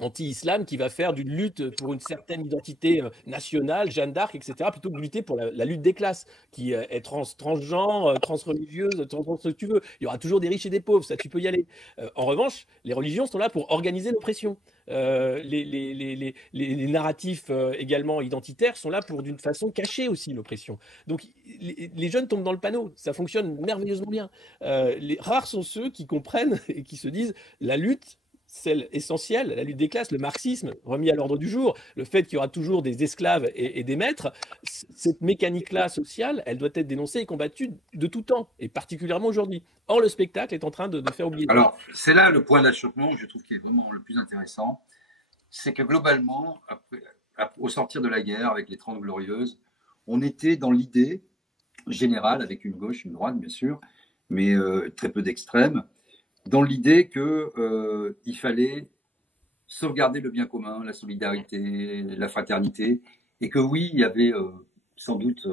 anti-islam qui va faire d'une lutte pour une certaine identité nationale, Jeanne d'Arc, etc., plutôt que de lutter pour la lutte des classes, qui est transgenre, transreligieuse, trans ce que tu veux. Il y aura toujours des riches et des pauvres, ça tu peux y aller. En revanche, les religions sont là pour organiser l'oppression. Les narratifs également identitaires sont là pour d'une façon cacher aussi l'oppression. Donc les jeunes tombent dans le panneau, ça fonctionne merveilleusement bien. Les rares sont ceux qui comprennent et qui se disent la lutte, celle essentielle, la lutte des classes, le marxisme remis à l'ordre du jour, le fait qu'il y aura toujours des esclaves et des maîtres, cette mécanique-là sociale, elle doit être dénoncée et combattue de tout temps, et particulièrement aujourd'hui. Or, le spectacle est en train de faire oublier. Alors, c'est là le point d'achoppement, je trouve, qui est vraiment le plus intéressant. C'est que globalement, au sortir de la guerre, avec les 30 Glorieuses, on était dans l'idée générale, avec une gauche, une droite, bien sûr, mais très peu d'extrêmes, dans l'idée qu'il fallait sauvegarder le bien commun, la solidarité, la fraternité, et que oui, il y avait sans doute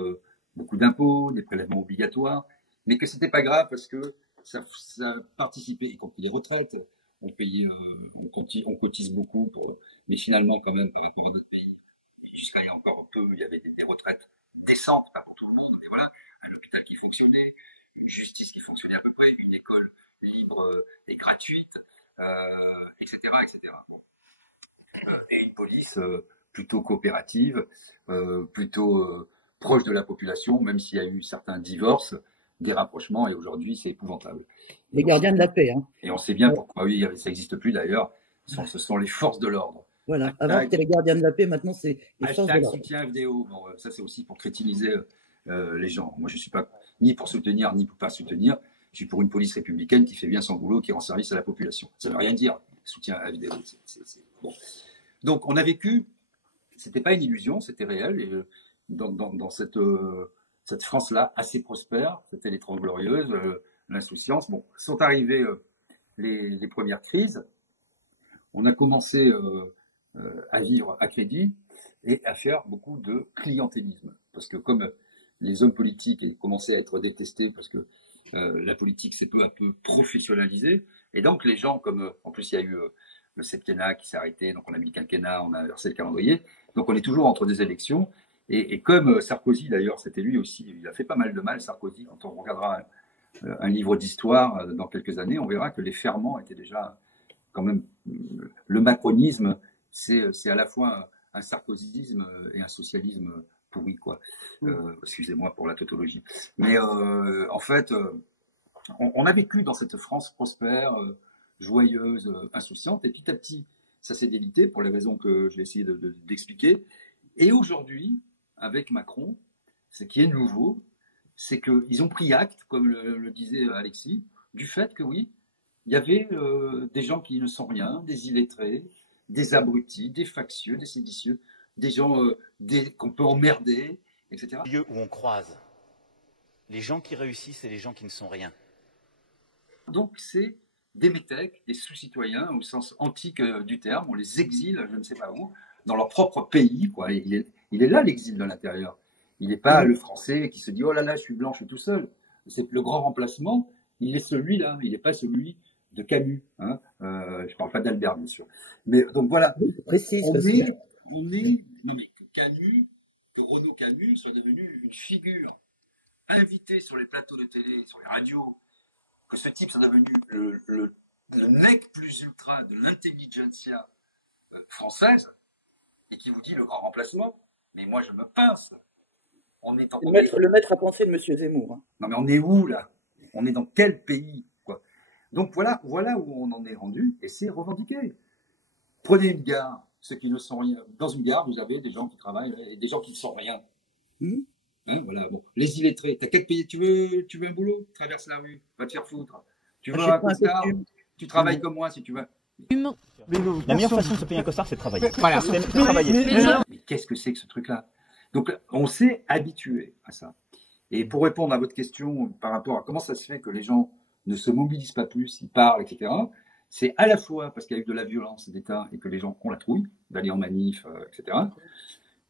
beaucoup d'impôts, des prélèvements obligatoires, mais que c'était pas grave parce que ça participait, y compris les retraites, on payait, on cotise beaucoup, mais finalement quand même par rapport à notre pays, jusqu'à il y a encore un peu, il y avait des retraites décentes, pas pour tout le monde, mais voilà, un hôpital qui fonctionnait, une justice qui fonctionnait à peu près, une école libre et gratuite, etc. etc. Bon. Et une police plutôt coopérative, plutôt proche de la population, même s'il y a eu certains divorces, des rapprochements, et aujourd'hui c'est épouvantable. Les gardiens de la paix. Hein. Et on sait bien pourquoi, oui, ça n'existe plus d'ailleurs, ce sont les forces de l'ordre. Voilà, avant c'était les gardiens de la paix, maintenant c'est les forces de l'ordre. Soutien FDO, bon, ça c'est aussi pour crétiniser les gens. Moi je ne suis pas ni pour soutenir, ni pour pas soutenir. Je suis pour une police républicaine qui fait bien son boulot, qui rend service à la population. Ça ne veut rien dire, soutien à FDO. Bon. Donc on a vécu, c'était pas une illusion, c'était réel, et dans cette France-là, assez prospère, c'était les 30 Glorieuses, l'insouciance. Bon, sont arrivées les premières crises, on a commencé à vivre à crédit et à faire beaucoup de clientélisme. Parce que comme les hommes politiques commençaient à être détestés, parce que la politique s'est peu à peu professionnalisée, et donc les gens, comme en plus il y a eu le septennat qui s'est arrêté, donc on a mis le quinquennat, on a inversé le calendrier, donc on est toujours entre des élections, et comme Sarkozy d'ailleurs, c'était lui aussi, il a fait pas mal de mal, Sarkozy, quand on regardera un livre d'histoire dans quelques années, on verra que les ferments étaient déjà quand même, le macronisme, c'est à la fois un sarkozysme et un socialisme pourri, quoi. Excusez-moi pour la tautologie. Mais en fait, on a vécu dans cette France prospère, joyeuse, insouciante, et petit à petit, ça s'est délité pour les raisons que j'ai essayé d'expliquer. Et aujourd'hui, avec Macron, ce qui est nouveau, c'est qu'ils ont pris acte, comme le disait Alexis, du fait que oui, il y avait des gens qui ne sont rien, des illettrés, des abrutis, des factieux, des séditieux, des gens qu'on peut emmerder, etc. Lieu où on croise les gens qui réussissent et les gens qui ne sont rien. Donc c'est des métèques, des sous-citoyens au sens antique du terme, on les exile, je ne sais pas où, dans leur propre pays, quoi. Il est là l'exil de l'intérieur. Il n'est pas le Français qui se dit oh là là, je suis blanc, je suis tout seul. C'est le grand remplacement, il est celui-là, il n'est pas celui de Camus. Hein. Je ne parle pas d'Albert, bien sûr. Mais donc voilà, précise, non mais que Camus, que Renaud Camus soit devenu une figure invitée sur les plateaux de télé, sur les radios, que ce type soit devenu le mec plus ultra de l'intelligentsia française, et qui vous dit le grand remplacement, mais moi je me pince. Le maître à penser de M. Zemmour. Hein. Non mais on est où là? On est dans quel pays, quoi? Donc voilà où on en est rendu, et c'est revendiqué. Prenez une gare, ceux qui ne sont rien. Dans une gare, vous avez des gens qui travaillent et des gens qui ne sont rien. Hein, voilà, bon. Les illettrés, t'as qu'à te payer, tu veux un boulot? Traverse la rue, va te faire foutre. Tu veux un costard? Tu travailles comme moi si tu veux. La meilleure façon de se payer un costard, c'est de travailler. Voilà. Travailler. Mais qu'est-ce que c'est que ce truc-là? Donc, on s'est habitué à ça. Et pour répondre à votre question par rapport à comment ça se fait que les gens ne se mobilisent pas plus, ils parlent, etc., c'est à la fois parce qu'il y a eu de la violence d'État et que les gens ont la trouille d'aller en manif, etc.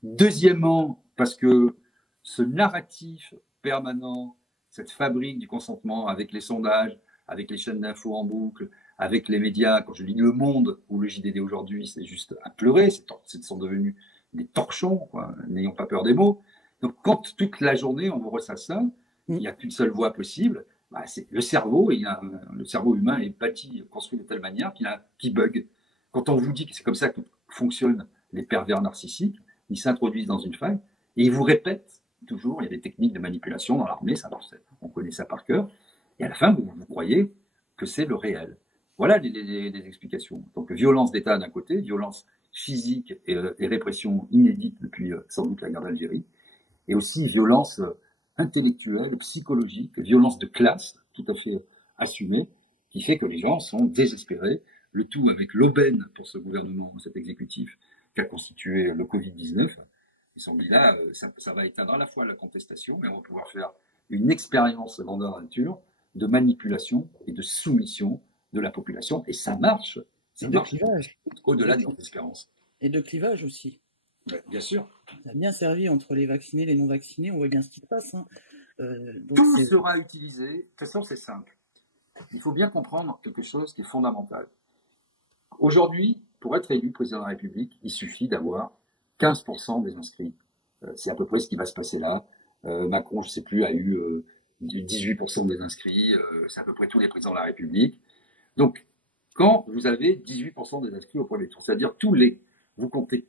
Deuxièmement, parce que ce narratif permanent, cette fabrique du consentement avec les sondages, avec les chaînes d'infos en boucle, avec les médias, quand je lis Le Monde ou le JDD aujourd'hui, c'est juste à pleurer, c'est sont devenus des torchons, n'ayons pas peur des mots. Donc quand toute la journée on vous ressasse ça, il n'y a qu'une seule voie possible, c'est le cerveau, le cerveau humain est bâti, construit de telle manière qu'il bug. Quand on vous dit que c'est comme ça que fonctionnent les pervers narcissiques, ils s'introduisent dans une faille et ils vous répètent toujours, il y a des techniques de manipulation dans l'armée, on connaît ça par cœur, et à la fin vous croyez que c'est le réel. Voilà les explications. Donc violence d'État d'un côté, violence physique et répression inédite depuis sans doute la guerre d'Algérie, et aussi violence intellectuelle, psychologique, violence de classe tout à fait assumée, qui fait que les gens sont désespérés, le tout avec l'aubaine pour ce gouvernement, cet exécutif qu'a constitué le Covid-19. Ils sont dit là, ça va éteindre à la fois la contestation, mais on va pouvoir faire une expérience grandeur nature de manipulation et de soumission de la population, et ça marche. Ça marche au-delà des espérances. Et de clivage aussi. Ouais, bien sûr. Ça a bien servi entre les vaccinés et les non-vaccinés, on voit bien ce qui se passe. Hein. Tout sera utilisé. De toute façon, c'est simple. Il faut bien comprendre quelque chose qui est fondamental. Aujourd'hui, pour être élu président de la République, il suffit d'avoir 15% des inscrits. C'est à peu près ce qui va se passer là. Macron, je ne sais plus, a eu 18% des inscrits. C'est à peu près tous les présidents de la République. Donc, quand vous avez 18% des inscrits au premier tour, c'est-à-dire vous comptez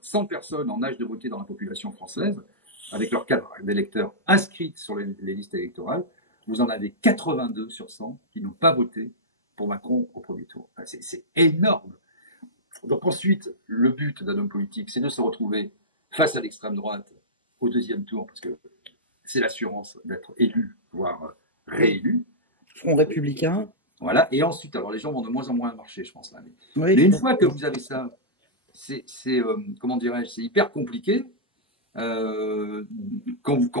100 personnes en âge de voter dans la population française, avec leur cadre d'électeurs inscrites sur les listes électorales, vous en avez 82 sur 100 qui n'ont pas voté pour Macron au premier tour. Enfin, c'est énorme. Donc ensuite, le but d'un homme politique, c'est de se retrouver face à l'extrême droite au deuxième tour, parce que c'est l'assurance d'être élu, voire réélu. Front républicain. Voilà, et ensuite, alors les gens vont de moins en moins marcher, je pense là. Mais une fois que vous avez ça, c'est comment dirais-je, c'est hyper compliqué. Quand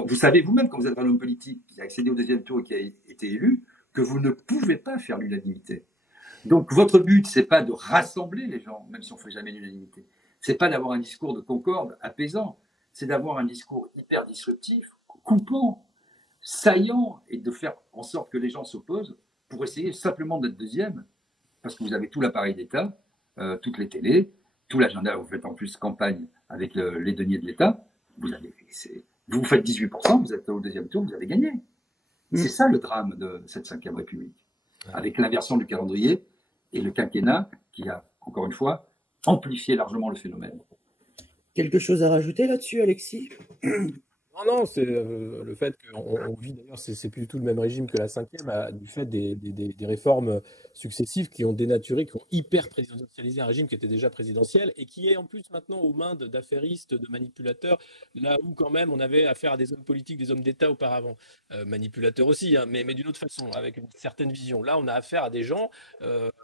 vous savez vous-même, quand vous êtes un homme politique qui a accédé au deuxième tour et qui a été élu, que vous ne pouvez pas faire l'unanimité. Donc votre but, c'est pas de rassembler les gens, même si on ne fait jamais l'unanimité. C'est pas d'avoir un discours de concorde apaisant, c'est d'avoir un discours hyper disruptif, coupant, saillant, et de faire en sorte que les gens s'opposent pour essayer simplement d'être deuxième, parce que vous avez tout l'appareil d'État, toutes les télés, tout l'agenda, vous faites en plus campagne avec les deniers de l'État, vous faites 18%, vous êtes au deuxième tour, vous avez gagné. C'est ça le drame de cette 5e République, avec l'inversion du calendrier et le quinquennat qui a, encore une fois, amplifié largement le phénomène. Quelque chose à rajouter là-dessus, Alexis? Non, non, c'est le fait qu'on vit d'ailleurs, c'est plus du tout le même régime que la cinquième, du fait des réformes successives qui ont dénaturé, qui ont hyper présidentialisé un régime qui était déjà présidentiel et qui est en plus maintenant aux mains d'affairistes, de manipulateurs, là où quand même on avait affaire à des hommes politiques, des hommes d'État auparavant. Manipulateurs aussi, hein, mais d'une autre façon, avec une certaine vision. Là, on a affaire à des gens,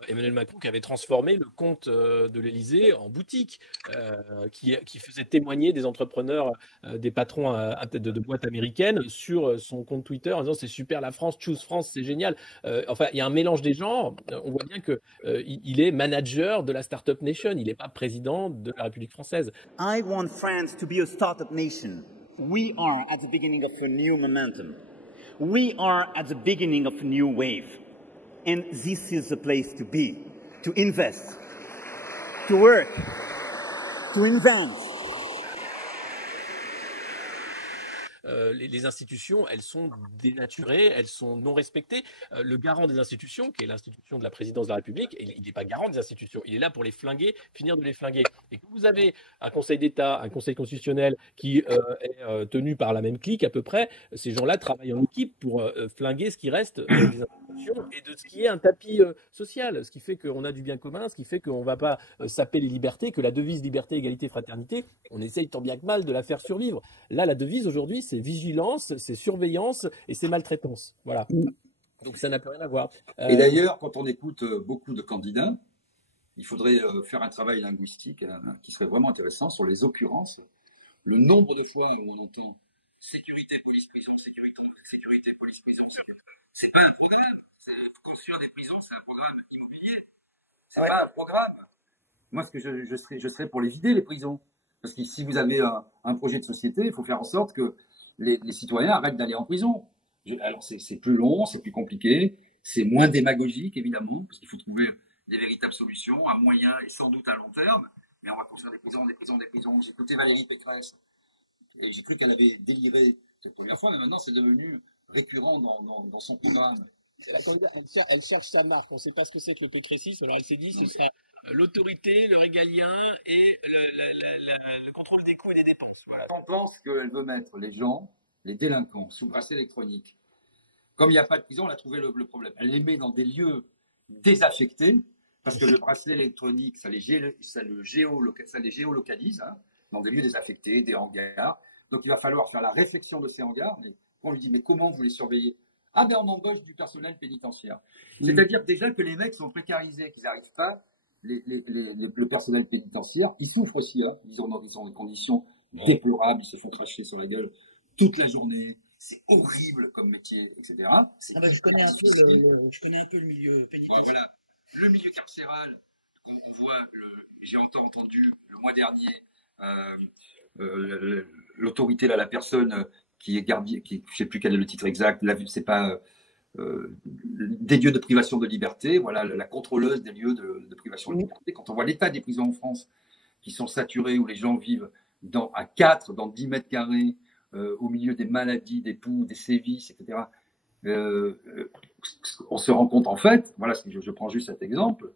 Emmanuel Macron qui avait transformé le compte de l'Élysée en boutique, qui faisait témoigner des entrepreneurs, des patrons de boîtes américaines sur son compte Twitter en disant c'est super la France, choose France, c'est génial. Enfin, il y a un mélange des genres. On voit bien que il est manager de la Startup Nation, il n'est pas président de la République française. I want France to be a startup nation. We are at the beginning of a new momentum. We are at the beginning of a new wave. And this is the place to be, to invest, to work, to invent. Les institutions, elles sont dénaturées, elles sont non respectées. Le garant des institutions, qui est l'institution de la présidence de la République, il n'est pas garant des institutions. Il est là pour les flinguer, finir de les flinguer. Et quand vous avez un Conseil d'État, un Conseil constitutionnel qui est tenu par la même clique à peu près, ces gens-là travaillent en équipe pour flinguer ce qui reste des institutions et de ce qui est un tapis social, ce qui fait qu'on a du bien commun, ce qui fait qu'on ne va pas saper les libertés, que la devise liberté, égalité, fraternité, on essaye tant bien que mal de la faire survivre. Là, la devise aujourd'hui, c'est vigilance, c'est surveillance et c'est maltraitance. Voilà. Donc ça n'a plus rien à voir. Et d'ailleurs, quand on écoute beaucoup de candidats, il faudrait faire un travail linguistique qui serait vraiment intéressant sur les occurrences. Le nombre de fois où on entend sécurité, police, prison, sécurité, police, prison, c'est pas un programme. Construire des prisons, c'est un programme immobilier. C'est pas un programme. Moi, ce que je serais pour les vider, les prisons. Parce que si vous avez un projet de société, il faut faire en sorte que les citoyens arrêtent d'aller en prison. Alors, c'est plus long, c'est plus compliqué, c'est moins démagogique, évidemment, parce qu'il faut trouver des véritables solutions à moyen et sans doute à long terme. Mais on va construire des prisons, des prisons, des prisons. J'ai écouté Valérie Pécresse et j'ai cru qu'elle avait déliré cette première fois, mais maintenant, c'est devenu récurrent dans son programme. Elle cherche sa marque. On ne sait pas ce que c'est que le pécrécisme. Alors, elle s'est dit ce sera l'autorité, le régalien et le contrôle des coûts et des dépenses. Voilà. On pense qu'elle veut mettre les gens, les délinquants, sous bracelet électronique. Comme il n'y a pas de prison, elle a trouvé le problème. Elle les met dans des lieux désaffectés, parce que le bracelet électronique, ça les géolocalise, hein, dans des lieux désaffectés, des hangars. Donc il va falloir faire la réflexion de ces hangars. Mais on lui dit, mais comment vous les surveillez? Ah ben on embauche du personnel pénitentiaire. C'est-à-dire déjà que les mecs sont précarisés, qu'ils n'arrivent pas, le personnel pénitentiaire, ils souffrent aussi, hein. Ils ont des conditions déplorables, ils se font cracher sur la gueule toute la journée, c'est horrible comme métier, etc. Je connais un peu le milieu pénitentiaire. Voilà. Le milieu carcéral, on voit, j'ai entendu le mois dernier l'autorité, là, la personne qui est gardienne, je ne sais plus quel est le titre exact, c'est pas des lieux de privation de liberté, voilà, la contrôleuse des lieux de privation de liberté. Quand on voit l'état des prisons en France, qui sont saturées, où les gens vivent à 4, dans 10 mètres carrés, au milieu des maladies, des poux, des sévices, etc., on se rend compte en fait, voilà, je prends juste cet exemple,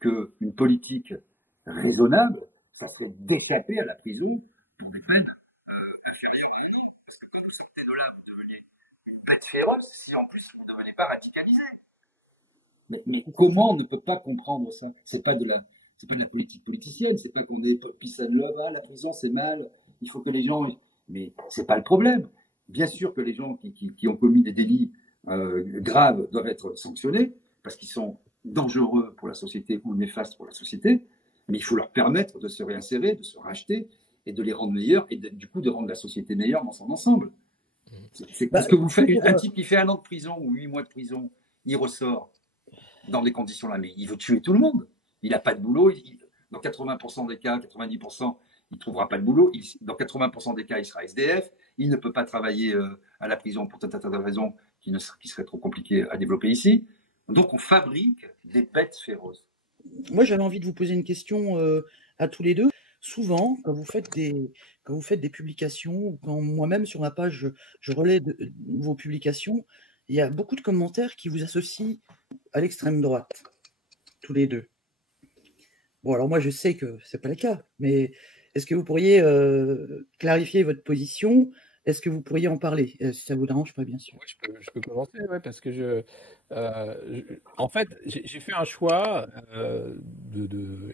qu'une politique raisonnable, ça serait d'échapper à la prison pour des peines inférieures à 1 an. Parce que quand vous sortez de là, vous deveniez une bête féroce, si en plus vous ne devenez pas radicalisé. Mais comment on ne peut pas comprendre ça? C'est pas de la politique politicienne, c'est pas qu'on est peace and love, ah, la prison c'est mal, il faut que les gens... Mais c'est pas le problème. Bien sûr que les gens qui ont commis des délits graves doivent être sanctionnés, parce qu'ils sont dangereux pour la société ou néfastes pour la société, mais il faut leur permettre de se réinsérer, de se racheter, et de les rendre meilleurs, et du coup de rendre la société meilleure dans son ensemble. Parce que vous faites un type qui fait 1 an de prison ou 8 mois de prison, il ressort dans des conditions là, mais il veut tuer tout le monde. Il n'a pas de boulot, dans 80% des cas, 90%, il ne trouvera pas de boulot, dans 80% des cas, il sera SDF, il ne peut pas travailler à la prison pour tas de raisons qui seraient trop compliquées à développer ici. Donc on fabrique des bêtes féroces. Moi, j'avais envie de vous poser une question à tous les deux. Souvent, quand vous faites des publications, ou quand moi-même sur ma page, je relais vos publications, il y a beaucoup de commentaires qui vous associent à l'extrême droite, tous les deux. Bon, alors moi, je sais que c'est pas le cas, mais est-ce que vous pourriez clarifier votre position Est-ce que vous pourriez en parler, si ça vous dérange pas, bien sûr? Oui, je peux commencer, ouais, parce que en fait, j'ai fait un choix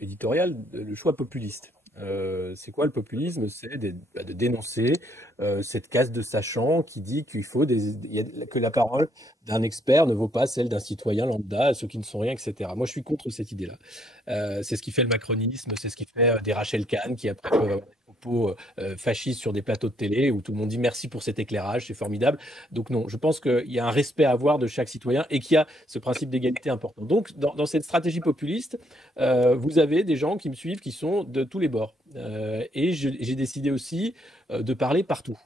éditorial, le choix populiste. C'est quoi le populisme? C'est de dénoncer cette caste de sachants qui dit qu'il faut que la parole d'un expert ne vaut pas celle d'un citoyen lambda, ceux qui ne sont rien, etc. Moi, je suis contre cette idée-là. C'est ce qui fait le macronisme, c'est ce qui fait des Rachel Kahn qui après peuvent avoir des propos fascistes sur des plateaux de télé où tout le monde dit merci pour cet éclairage, c'est formidable. Donc non, je pense qu'il y a un respect à avoir de chaque citoyen et qu'il y a ce principe d'égalité important. Donc dans cette stratégie populiste, vous avez des gens qui me suivent qui sont de tous les bords. Et j'ai décidé aussi de parler partout.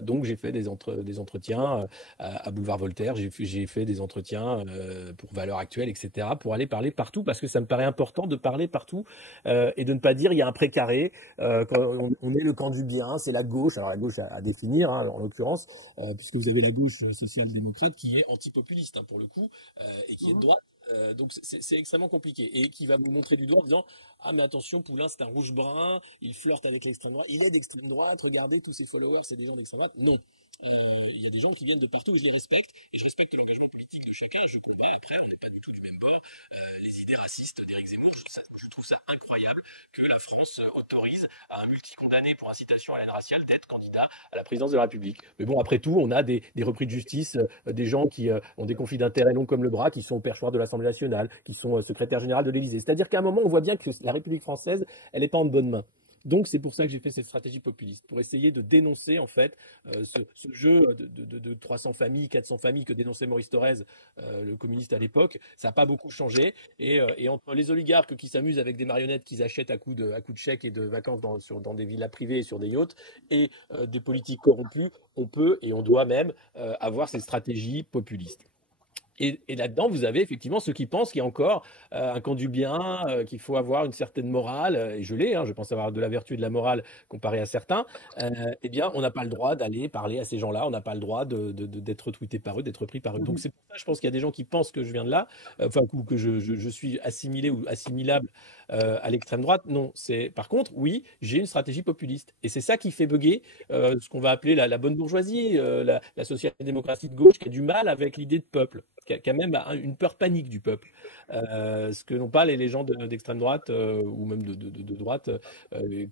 Donc j'ai fait des entretiens à Boulevard Voltaire, j'ai fait des entretiens pour Valeurs Actuelles, etc., pour aller parler partout, parce que ça me paraît important de parler partout et de ne pas dire il y a un précaré, quand on est le camp du bien, c'est la gauche, alors la gauche à définir, hein, en l'occurrence, puisque vous avez la gauche social-démocrate qui est antipopuliste, hein, pour le coup, et qui est de droite. Donc c'est extrêmement compliqué et qui va vous montrer du doigt en disant ah mais attention, Poulain c'est un rouge-brun, il flirte avec l'extrême droite, il est d'extrême droite, regardez tous ses followers c'est des gens d'extrême droite. Non, il y a des gens qui viennent de partout et je les respecte et je respecte l'engagement politique de chacun, je combats après, on n'est pas du tout du même bord. Les idées racistes d'Éric Zemmour, je trouve ça incroyable que la France autorise à un multi-condamné pour incitation à la haine raciale d'être candidat à la présidence de la République. Mais bon, après tout, on a des repris de justice, des gens qui ont des conflits d'intérêts longs comme le bras, qui sont au perchoir de l'Assemblée nationale, qui sont secrétaire général de l'Élysée. C'est-à-dire qu'à un moment, on voit bien que la République française, elle n'est pas en bonne main. Donc c'est pour ça que j'ai fait cette stratégie populiste, pour essayer de dénoncer en fait ce jeu de 300 familles, 400 familles que dénonçait Maurice Thorez, le communiste à l'époque. Ça n'a pas beaucoup changé. Et entre les oligarques qui s'amusent avec des marionnettes qu'ils achètent à coups de chèques et de vacances dans des villas privées et sur des yachts, et des politiques corrompus, on peut et on doit même avoir ces stratégies populistes. Et là-dedans, vous avez effectivement ceux qui pensent qu'il y a encore un camp du bien, qu'il faut avoir une certaine morale, et je l'ai, hein, je pense avoir de la vertu et de la morale comparé à certains. Eh bien, on n'a pas le droit d'aller parler à ces gens-là, on n'a pas le droit d'être tweeté par eux, d'être pris par eux. Donc c'est pour ça, je pense qu'il y a des gens qui pensent que je viens de là, enfin, que je suis assimilé ou assimilable à l'extrême droite. Non, par contre, oui, j'ai une stratégie populiste. Et c'est ça qui fait bugger ce qu'on va appeler la bonne bourgeoisie, la social-démocratie de gauche qui a du mal avec l'idée de peuple, qui a même une peur panique du peuple. Ce que n'ont pas les gens d'extrême droite ou même de droite,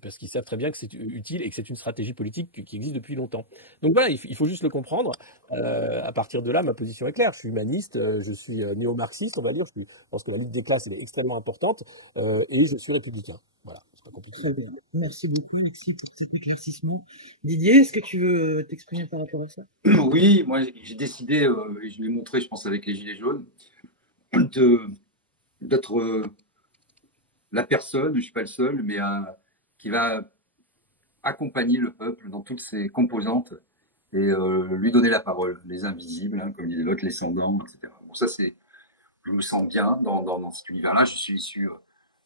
parce qu'ils savent très bien que c'est utile et que c'est une stratégie politique qui existe depuis longtemps. Donc voilà, il faut juste le comprendre. À partir de là, ma position est claire. Je suis humaniste, je suis néo-marxiste, on va dire. Je pense que la lutte des classes est extrêmement importante et je suis républicain. Voilà, c'est pas compliqué. Très bien. Merci beaucoup, Alexis, pour cet éclaircissement. Didier, est-ce que tu veux t'exprimer par rapport à ça? Oui, moi j'ai décidé, et je l'ai montré, je pense, avec les Gilets jaunes, d'être la personne, je ne suis pas le seul, mais qui va accompagner le peuple dans toutes ses composantes et lui donner la parole, les invisibles, hein, comme disait l'autre, les sans-dents, etc. Bon, ça, je me sens bien dans cet univers-là. Je suis issu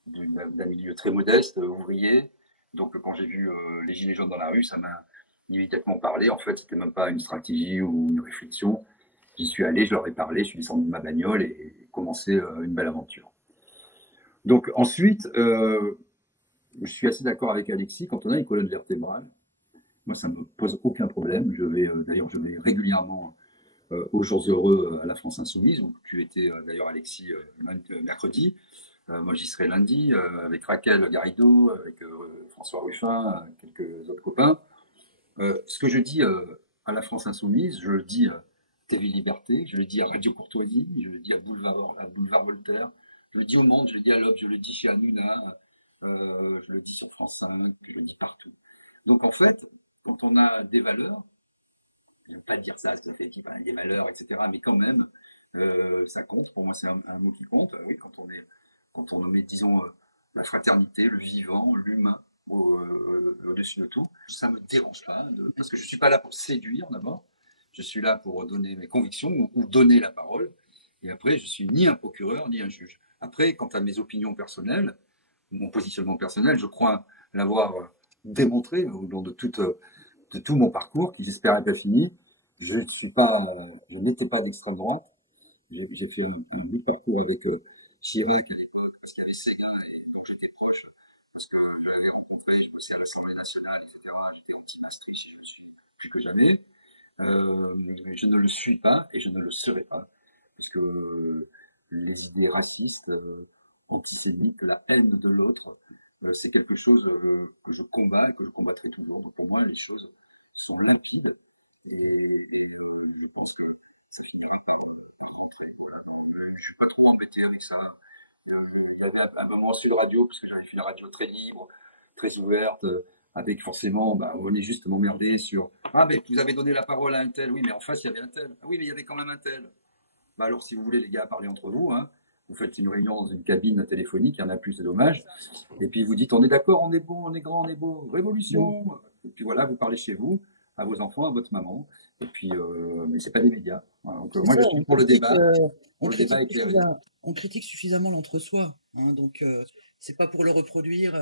d'un milieu très modeste, ouvrier. Donc, quand j'ai vu les Gilets jaunes dans la rue, ça m'a immédiatement parlé. En fait, c'était même pas une stratégie ou une réflexion. J'y suis allé, je leur ai parlé, je suis descendu de ma bagnole et commencé une belle aventure. Donc, ensuite, je suis assez d'accord avec Alexis, quand on a une colonne vertébrale, moi, ça ne me pose aucun problème. D'ailleurs, je vais régulièrement aux Jours Heureux à la France Insoumise, où tu étais d'ailleurs, Alexis, mercredi. Moi, j'y serai lundi avec Raquel Garrido, avec François Ruffin, quelques autres copains. Ce que je dis à la France Insoumise, je le dis à TV Liberté, je le dis à Radio Courtoisie, je le dis à Boulevard Voltaire, je le dis au Monde, je le dis à l'Obs, je le dis chez Hanouna, je le dis sur France 5, je le dis partout. Donc en fait, quand on a des valeurs, je ne veux pas dire ça fait équipe, des valeurs, etc., mais quand même, ça compte. Pour moi, c'est un mot qui compte. Oui, quand on met, disons, la fraternité, le vivant, l'humain au-dessus de tout, ça ne me dérange pas, parce que je ne suis pas là pour séduire d'abord, je suis là pour donner mes convictions ou donner la parole, et après, je ne suis ni un procureur ni un juge. Après, quant à mes opinions personnelles, mon positionnement personnel, je crois l'avoir démontré au long de tout mon parcours, qui j'espère être fini. Je n'étais pas d'extrême droite. J'ai fait un beau parcours avec Chirac à l'époque, parce qu'il y avait Séguin et donc j'étais proche, parce que je l'avais rencontré, je bossais à l'Assemblée nationale, etc. J'étais anti-Maastricht, je suis plus que jamais. Je ne le suis pas et je ne le serai pas, parce que les idées racistes, antisémites, la haine de l'autre, c'est quelque chose que je combats et que je combattrai toujours. Donc pour moi, les choses sont limpides. Et je pense que je suis pas trop embêté avec ça. À un moment sur la radio, parce que j'avais fait une radio très libre, très ouverte, avec forcément, on est juste m'emmerder sur mais vous avez donné la parole à un tel, oui, mais en face il y avait un tel, ah oui, mais il y avait quand même un tel. Alors si vous voulez, les gars, parler entre vous, hein, vous faites une réunion dans une cabine téléphonique, il y en a plus, c'est dommage, et puis vous dites on est d'accord, on est beau, on est grand, on est beau, révolution, et puis voilà, vous parlez chez vous, à vos enfants, à votre maman, et puis mais c'est pas des médias. Voilà. Donc moi je suis pour le débat, éclairé. On critique suffisamment l'entre-soi, hein, donc c'est pas pour le reproduire.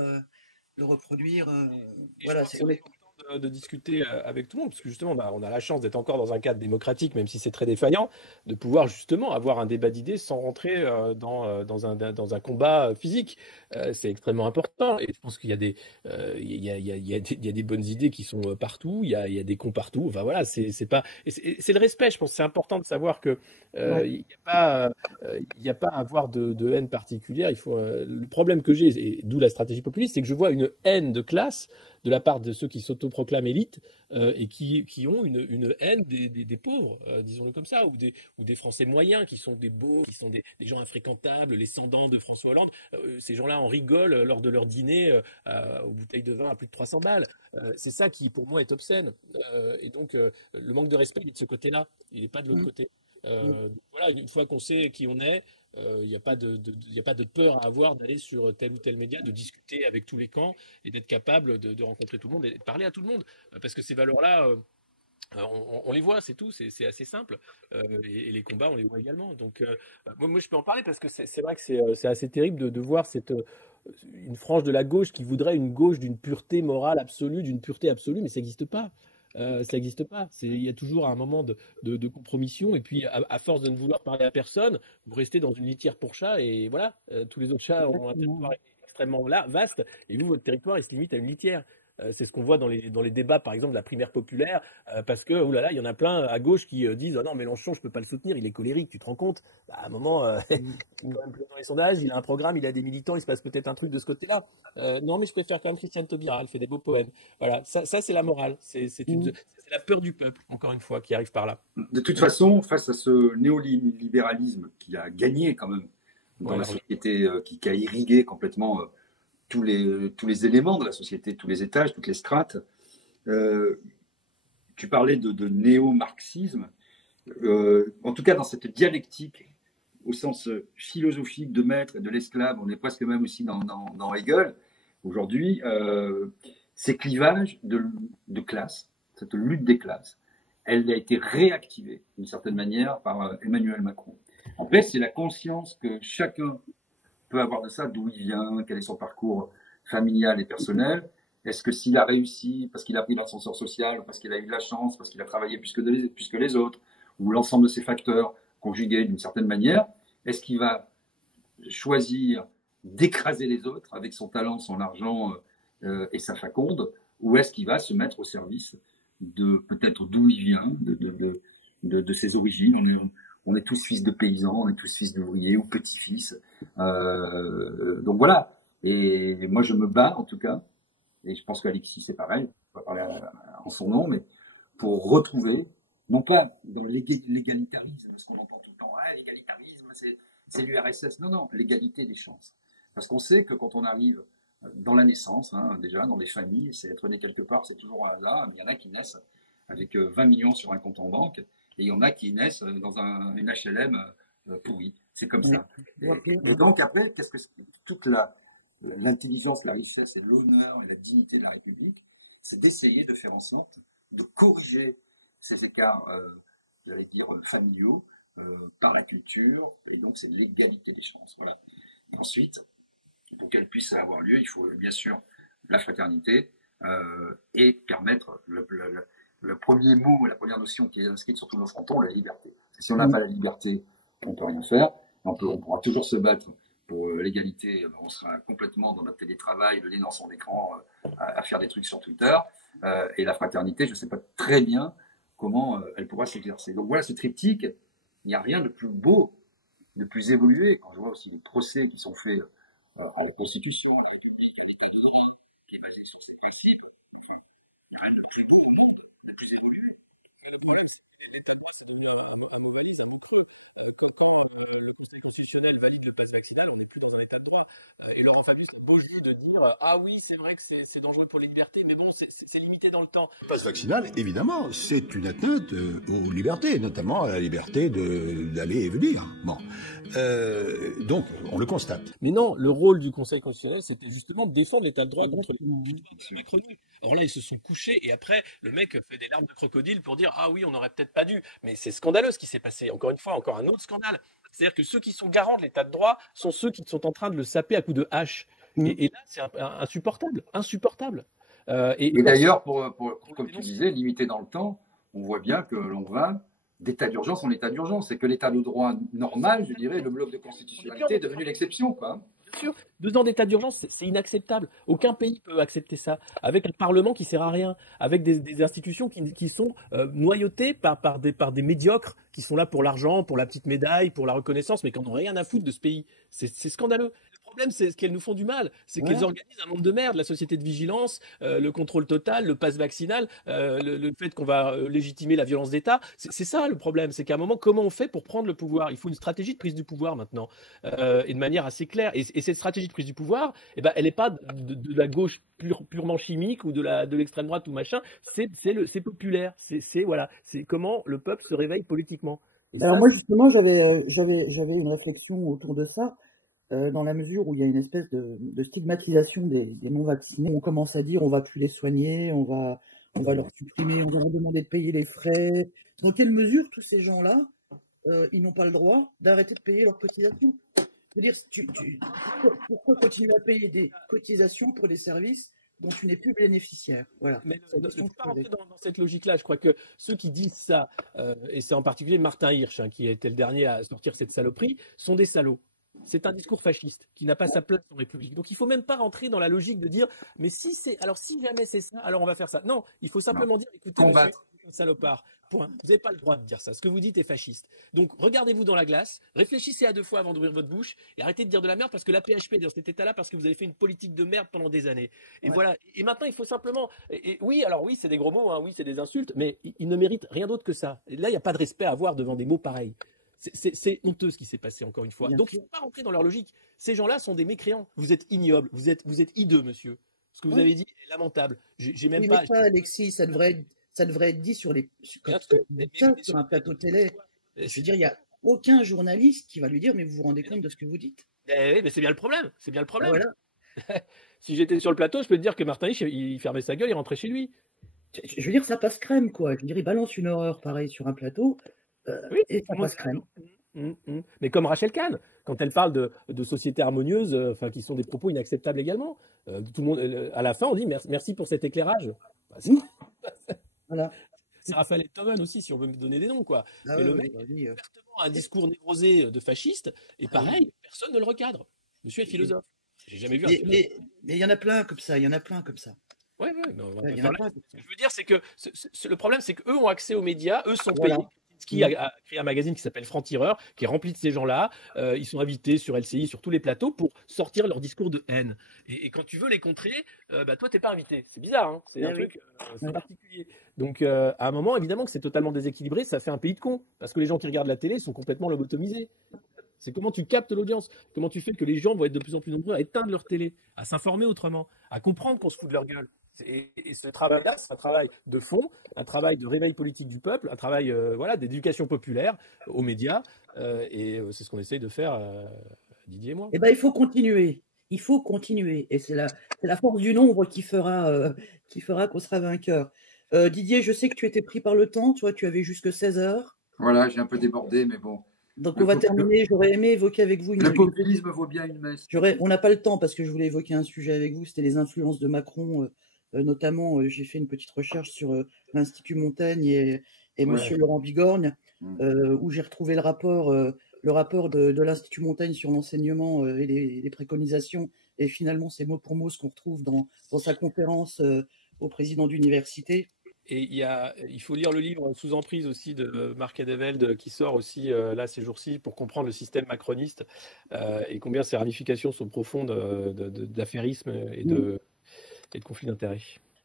Voilà, c'est important de discuter avec tout le monde, parce que justement, on a la chance d'être encore dans un cadre démocratique, même si c'est très défaillant, de pouvoir justement avoir un débat d'idées sans rentrer dans un combat physique. C'est extrêmement important, et je pense qu'il y a des bonnes idées qui sont partout, il y a des cons partout. Enfin voilà, c'est le respect. Je pense que c'est important de savoir que il n'y a pas à avoir de haine particulière. Le problème que j'ai, et d'où la stratégie populiste, c'est que je vois une haine de classe de la part de ceux qui s'autoproclament élites et qui ont une haine des pauvres, disons-le comme ça, ou des Français moyens qui sont des beaux, qui sont des gens infréquentables, les cendants de François Hollande. Ces gens-là en rigolent lors de leur dîner aux bouteilles de vin à plus de 300 balles. C'est ça qui, pour moi, est obscène. Et donc, le manque de respect, il est de ce côté-là. Il n'est pas de l'autre côté. Voilà, une fois qu'on sait qui on est, il n'y a pas de peur à avoir d'aller sur tel ou tel média, de discuter avec tous les camps et d'être capable de rencontrer tout le monde et de parler à tout le monde. Parce que ces valeurs-là, on les voit, c'est tout, c'est assez simple. Et les combats, on les voit également. Donc, moi, je peux en parler parce que c'est vrai que c'est assez terrible de voir une frange de la gauche qui voudrait une gauche d'une pureté morale absolue, d'une pureté absolue, mais ça n'existe pas. Ça n'existe pas. Il y a toujours un moment de compromission, et puis à force de ne vouloir parler à personne, vous restez dans une litière pour chats, et voilà, tous les autres chats ont un territoire extrêmement vaste, et vous, votre territoire, il se limite à une litière. C'est ce qu'on voit dans les débats, par exemple, de la primaire populaire, parce que, oulala, il y en a plein à gauche qui disent « Ah non, Mélenchon, je peux pas le soutenir, il est colérique, tu te rends compte ?» À un moment, il est quand même plus dans les sondages, il a un programme, il a des militants, il se passe peut-être un truc de ce côté-là. Non, mais je préfère quand même Christiane Taubira, elle fait des beaux poèmes. Voilà, ça c'est la morale, c'est la peur du peuple, encore une fois, qui arrive par là. De toute façon, face à ce néolibéralisme qui a gagné quand même dans la société, qui a irrigué complètement tous les éléments de la société, tous les étages, toutes les strates. Tu parlais de néo-marxisme. En tout cas, dans cette dialectique, au sens philosophique de maître et de l'esclave, on est presque même aussi dans Hegel. Aujourd'hui, ces clivages de classe, cette lutte des classes, elle a été réactivée d'une certaine manière par Emmanuel Macron. En fait, c'est la conscience que chacun peut avoir de ça, d'où il vient, quel est son parcours familial et personnel. Est-ce que s'il a réussi parce qu'il a pris l'ascenseur social, parce qu'il a eu de la chance, parce qu'il a travaillé plus que les autres, ou l'ensemble de ces facteurs conjugués d'une certaine manière, est-ce qu'il va choisir d'écraser les autres avec son talent, son argent et sa faconde, ou est-ce qu'il va se mettre au service de peut-être d'où il vient, de ses origines. On est tous fils de paysans, on est tous fils d'ouvriers ou petits-fils. Donc voilà. Et moi, je me bats, en tout cas, et je pense qu'Alexis, c'est pareil, on va parler en son nom, mais pour retrouver, non pas dans l'égalitarisme, ce qu'on entend tout le temps, l'égalitarisme, c'est l'URSS. Non, l'égalité des chances. Parce qu'on sait que quand on arrive dans la naissance, déjà, dans les familles, c'est être né quelque part, c'est toujours un hasard. Il y en a qui naissent avec 20 millions sur un compte en banque, et il y en a qui naissent dans une HLM pourrie. C'est comme ça. Et donc après, qu'est-ce que toute l'intelligence, la richesse et l'honneur et la dignité de la République, c'est d'essayer de faire en sorte de corriger ces écarts, j'allais dire, familiaux, par la culture, et donc c'est l'égalité des chances. Voilà. Et ensuite, pour qu'elle puisse avoir lieu, il faut bien sûr la fraternité et permettre le premier mot, la première notion qui est inscrite sur tous nos frontons, la liberté. Si on n'a pas la liberté, on ne peut rien faire. On pourra toujours se battre pour l'égalité. On sera complètement dans notre télétravail, le nez dans son écran, à faire des trucs sur Twitter. Et la fraternité, je ne sais pas très bien comment elle pourra s'exercer. Donc voilà, ce triptyque, il n'y a rien de plus beau, de plus évolué. Quand je vois aussi les procès qui sont faits à la Constitution, à la République, à l'État de droit, qui est basé sur ces principes, il n'y a rien de plus beau au monde, de plus évolué. Le problème, c'est que l'État de droit, c'est une anomalie, c'est contre eux. Quand le Conseil constitutionnel valide le pass vaccinal, on n'est plus dans un État de droit. Et Laurent Fabius est beau jeu de dire ah oui, c'est vrai que c'est dangereux pour les libertés, mais bon, c'est limité dans le temps. Le pass vaccinal, évidemment, c'est une atteinte aux libertés, notamment à la liberté d'aller et venir. Bon. Donc, on le constate. Mais non, le rôle du Conseil constitutionnel, c'était justement de défendre l'État de droit contre les Macronie. Or là, ils se sont couchés et après, le mec fait des larmes de crocodile pour dire ah oui, on n'aurait peut-être pas dû. Mais c'est scandaleux ce qui s'est passé. Encore une fois, encore un autre scandale. C'est-à-dire que ceux qui sont garants de l'État de droit sont ceux qui sont en train de le saper à coups de hache. Et là, c'est insupportable. Insupportable. Et d'ailleurs, comme tu disais, limité dans le temps, on voit bien que l'on va d'état d'urgence en état d'urgence. C'est que l'état de droit normal, je dirais, le bloc de constitutionnalité est devenu l'exception, quoi. Bien sûr, 2 ans d'état d'urgence, c'est inacceptable. Aucun pays peut accepter ça. Avec un Parlement qui sert à rien, avec des institutions qui sont noyautées par des médiocres qui sont là pour l'argent, pour la petite médaille, pour la reconnaissance, mais qui n'en ont rien à foutre de ce pays. C'est scandaleux. Le problème, c'est qu'elles nous font du mal. C'est qu'elles organisent un monde de merde. La société de vigilance, le contrôle total, le pass vaccinal, le fait qu'on va légitimer la violence d'État. C'est ça le problème. C'est qu'à un moment, comment on fait pour prendre le pouvoir? Il faut une stratégie de prise du pouvoir maintenant. Et de manière assez claire. Et cette stratégie de prise du pouvoir, eh ben, elle n'est pas de la gauche purement chimique ou de l'extrême droite ou machin. C'est populaire. Voilà. C'est comment le peuple se réveille politiquement. Et alors ça, moi, justement, j'avais une réflexion autour de ça. Dans la mesure où il y a une espèce de stigmatisation des non-vaccinés. On commence à dire on va plus les soigner, on va leur supprimer, on va leur demander de payer les frais. Dans quelle mesure tous ces gens-là, ils n'ont pas le droit d'arrêter de payer leurs cotisations? Je veux dire, pourquoi continuer à payer des cotisations pour des services dont tu n'es plus bénéficiaire? Voilà. Mais ne faut pas rentrer dans cette logique-là. Je crois que ceux qui disent ça, et c'est en particulier Martin Hirsch, qui était le dernier à sortir cette saloperie, sont des salauds. C'est un discours fasciste qui n'a pas sa place en République. Donc il ne faut même pas rentrer dans la logique de dire mais si jamais c'est ça, alors on va faire ça. Non, il faut simplement dire écoutez, monsieur, un salopard. Point. Vous n'avez pas le droit de dire ça. Ce que vous dites est fasciste. Donc regardez-vous dans la glace, réfléchissez à 2 fois avant d'ouvrir votre bouche et arrêtez de dire de la merde parce que la PHP est dans cet état-là parce que vous avez fait une politique de merde pendant des années. Et voilà. Et maintenant il faut simplement. Oui, c'est des gros mots, oui, c'est des insultes, mais ils ne méritent rien d'autre que ça. Et là, il n'y a pas de respect à avoir devant des mots pareils. C'est honteux ce qui s'est passé encore une fois. Donc il ne faut pas rentrer dans leur logique. Ces gens-là sont des mécréants. Vous êtes ignobles, vous êtes hideux, monsieur. Ce que vous avez dit est lamentable. J'ai même pas. Mais ça, Alexis, ça devrait être dit sur un plateau télé. Je veux dire, il n'y a aucun journaliste qui va lui dire mais vous vous rendez compte de ce que vous dites? Mais c'est bien le problème. C'est bien le problème. Voilà. Si j'étais sur le plateau, je peux te dire que Martin Hirsch, il fermait sa gueule, il rentrait chez lui. Je veux dire, ça passe crème, quoi. Je veux dire, il balance une horreur pareille sur un plateau. Et ça passe crème. Mais comme Rachel Kahn, quand elle parle de sociétés harmonieuses, qui sont des propos inacceptables également. Tout le monde, à la fin, on dit merci pour cet éclairage. Voilà. C'est Raphaël Enthoven aussi, si on veut me donner des noms, quoi. Mais le mec a ouvertement un discours névrosé de fasciste, et pareil, personne ne le recadre. Monsieur est philosophe. J'ai jamais vu un mais il y en a plein comme ça, Ouais, ce que je veux dire, c'est que le problème, c'est qu'eux ont accès aux médias, eux sont payés. Qui a créé un magazine qui s'appelle Franc-Tireur, qui est rempli de ces gens-là. Ils sont invités sur LCI, sur tous les plateaux, pour sortir leur discours de haine. Et quand tu veux les contrer, toi, t'es pas invité. C'est bizarre, hein, c'est un truc particulier. Donc, à un moment, évidemment que c'est totalement déséquilibré, ça fait un pays de cons. Parce que les gens qui regardent la télé sont complètement lobotomisés. C'est comment tu captes l'audience, comment tu fais que les gens vont être de plus en plus nombreux à éteindre leur télé, à s'informer autrement, à comprendre qu'on se fout de leur gueule. Et ce travail-là, c'est un travail de fond, un travail de réveil politique du peuple, un travail d'éducation populaire aux médias, et c'est ce qu'on essaye de faire, Didier et moi. Eh ben, il faut continuer. Et c'est la force du nombre qui fera qu'on sera vainqueur. Didier, je sais que tu étais pris par le temps, toi, tu avais jusque 16h. Voilà, j'ai un peu débordé, mais bon. Donc on va terminer, j'aurais aimé évoquer avec vous le populisme vaut bien une messe. On n'a pas le temps parce que je voulais évoquer un sujet avec vous, c'était les influences de Macron, notamment j'ai fait une petite recherche sur l'Institut Montaigne et Monsieur Laurent Bigorgne, où j'ai retrouvé le rapport de l'Institut Montaigne sur l'enseignement et les préconisations, et finalement c'est mot pour mot ce qu'on retrouve dans sa conférence au président d'université. Et il faut lire le livre Sous emprise aussi de Marc Adevelde qui sort aussi là ces jours-ci pour comprendre le système macroniste et combien ses ramifications sont profondes d'affairisme et de conflits d'intérêts.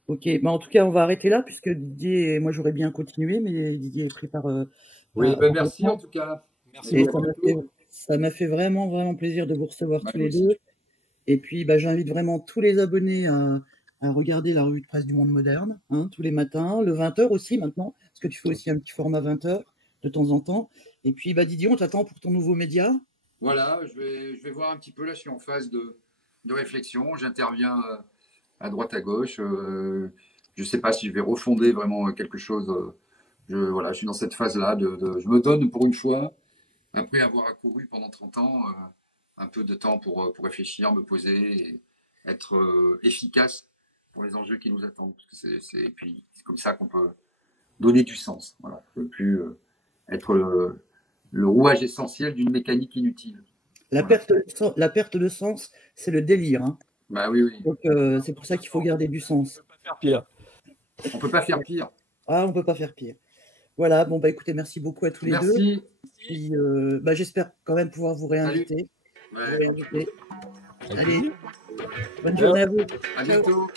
Ok, bah en tout cas, on va arrêter là puisque Didier, moi j'aurais bien continué, mais Didier est pris par. Oui, ben merci en tout cas. Merci Et beaucoup. ça m'a fait vraiment, vraiment plaisir de vous recevoir tous les deux. Et puis, bah, j'invite vraiment tous les abonnés à regarder la revue de presse du Monde Moderne, hein, tous les matins, le 20h aussi maintenant, parce que tu fais aussi un petit format 20h de temps en temps. Et puis, bah, Didier, on t'attend pour ton nouveau média. Voilà, je vais voir un petit peu, là je suis en phase de réflexion, j'interviens à droite à gauche, je ne sais pas si je vais refonder vraiment quelque chose, je suis dans cette phase-là, je me donne pour une fois, après avoir accouru pendant 30 ans, un peu de temps pour réfléchir, me poser et être efficace pour les enjeux qui nous attendent. Parce que et puis c'est comme ça qu'on peut donner du sens. Voilà. Je ne veux plus être le rouage essentiel d'une mécanique inutile. La perte de sens, c'est le délire. Hein. Bah oui, oui. Donc c'est pour ça qu'il faut garder du sens. On ne peut pas faire pire. Ah, on ne peut pas faire pire. Voilà, bon, bah écoutez, merci beaucoup à tous les deux. Merci. Puis, bah, j'espère quand même pouvoir vous réinviter. Ouais. Allez, bonne journée à vous. À bientôt.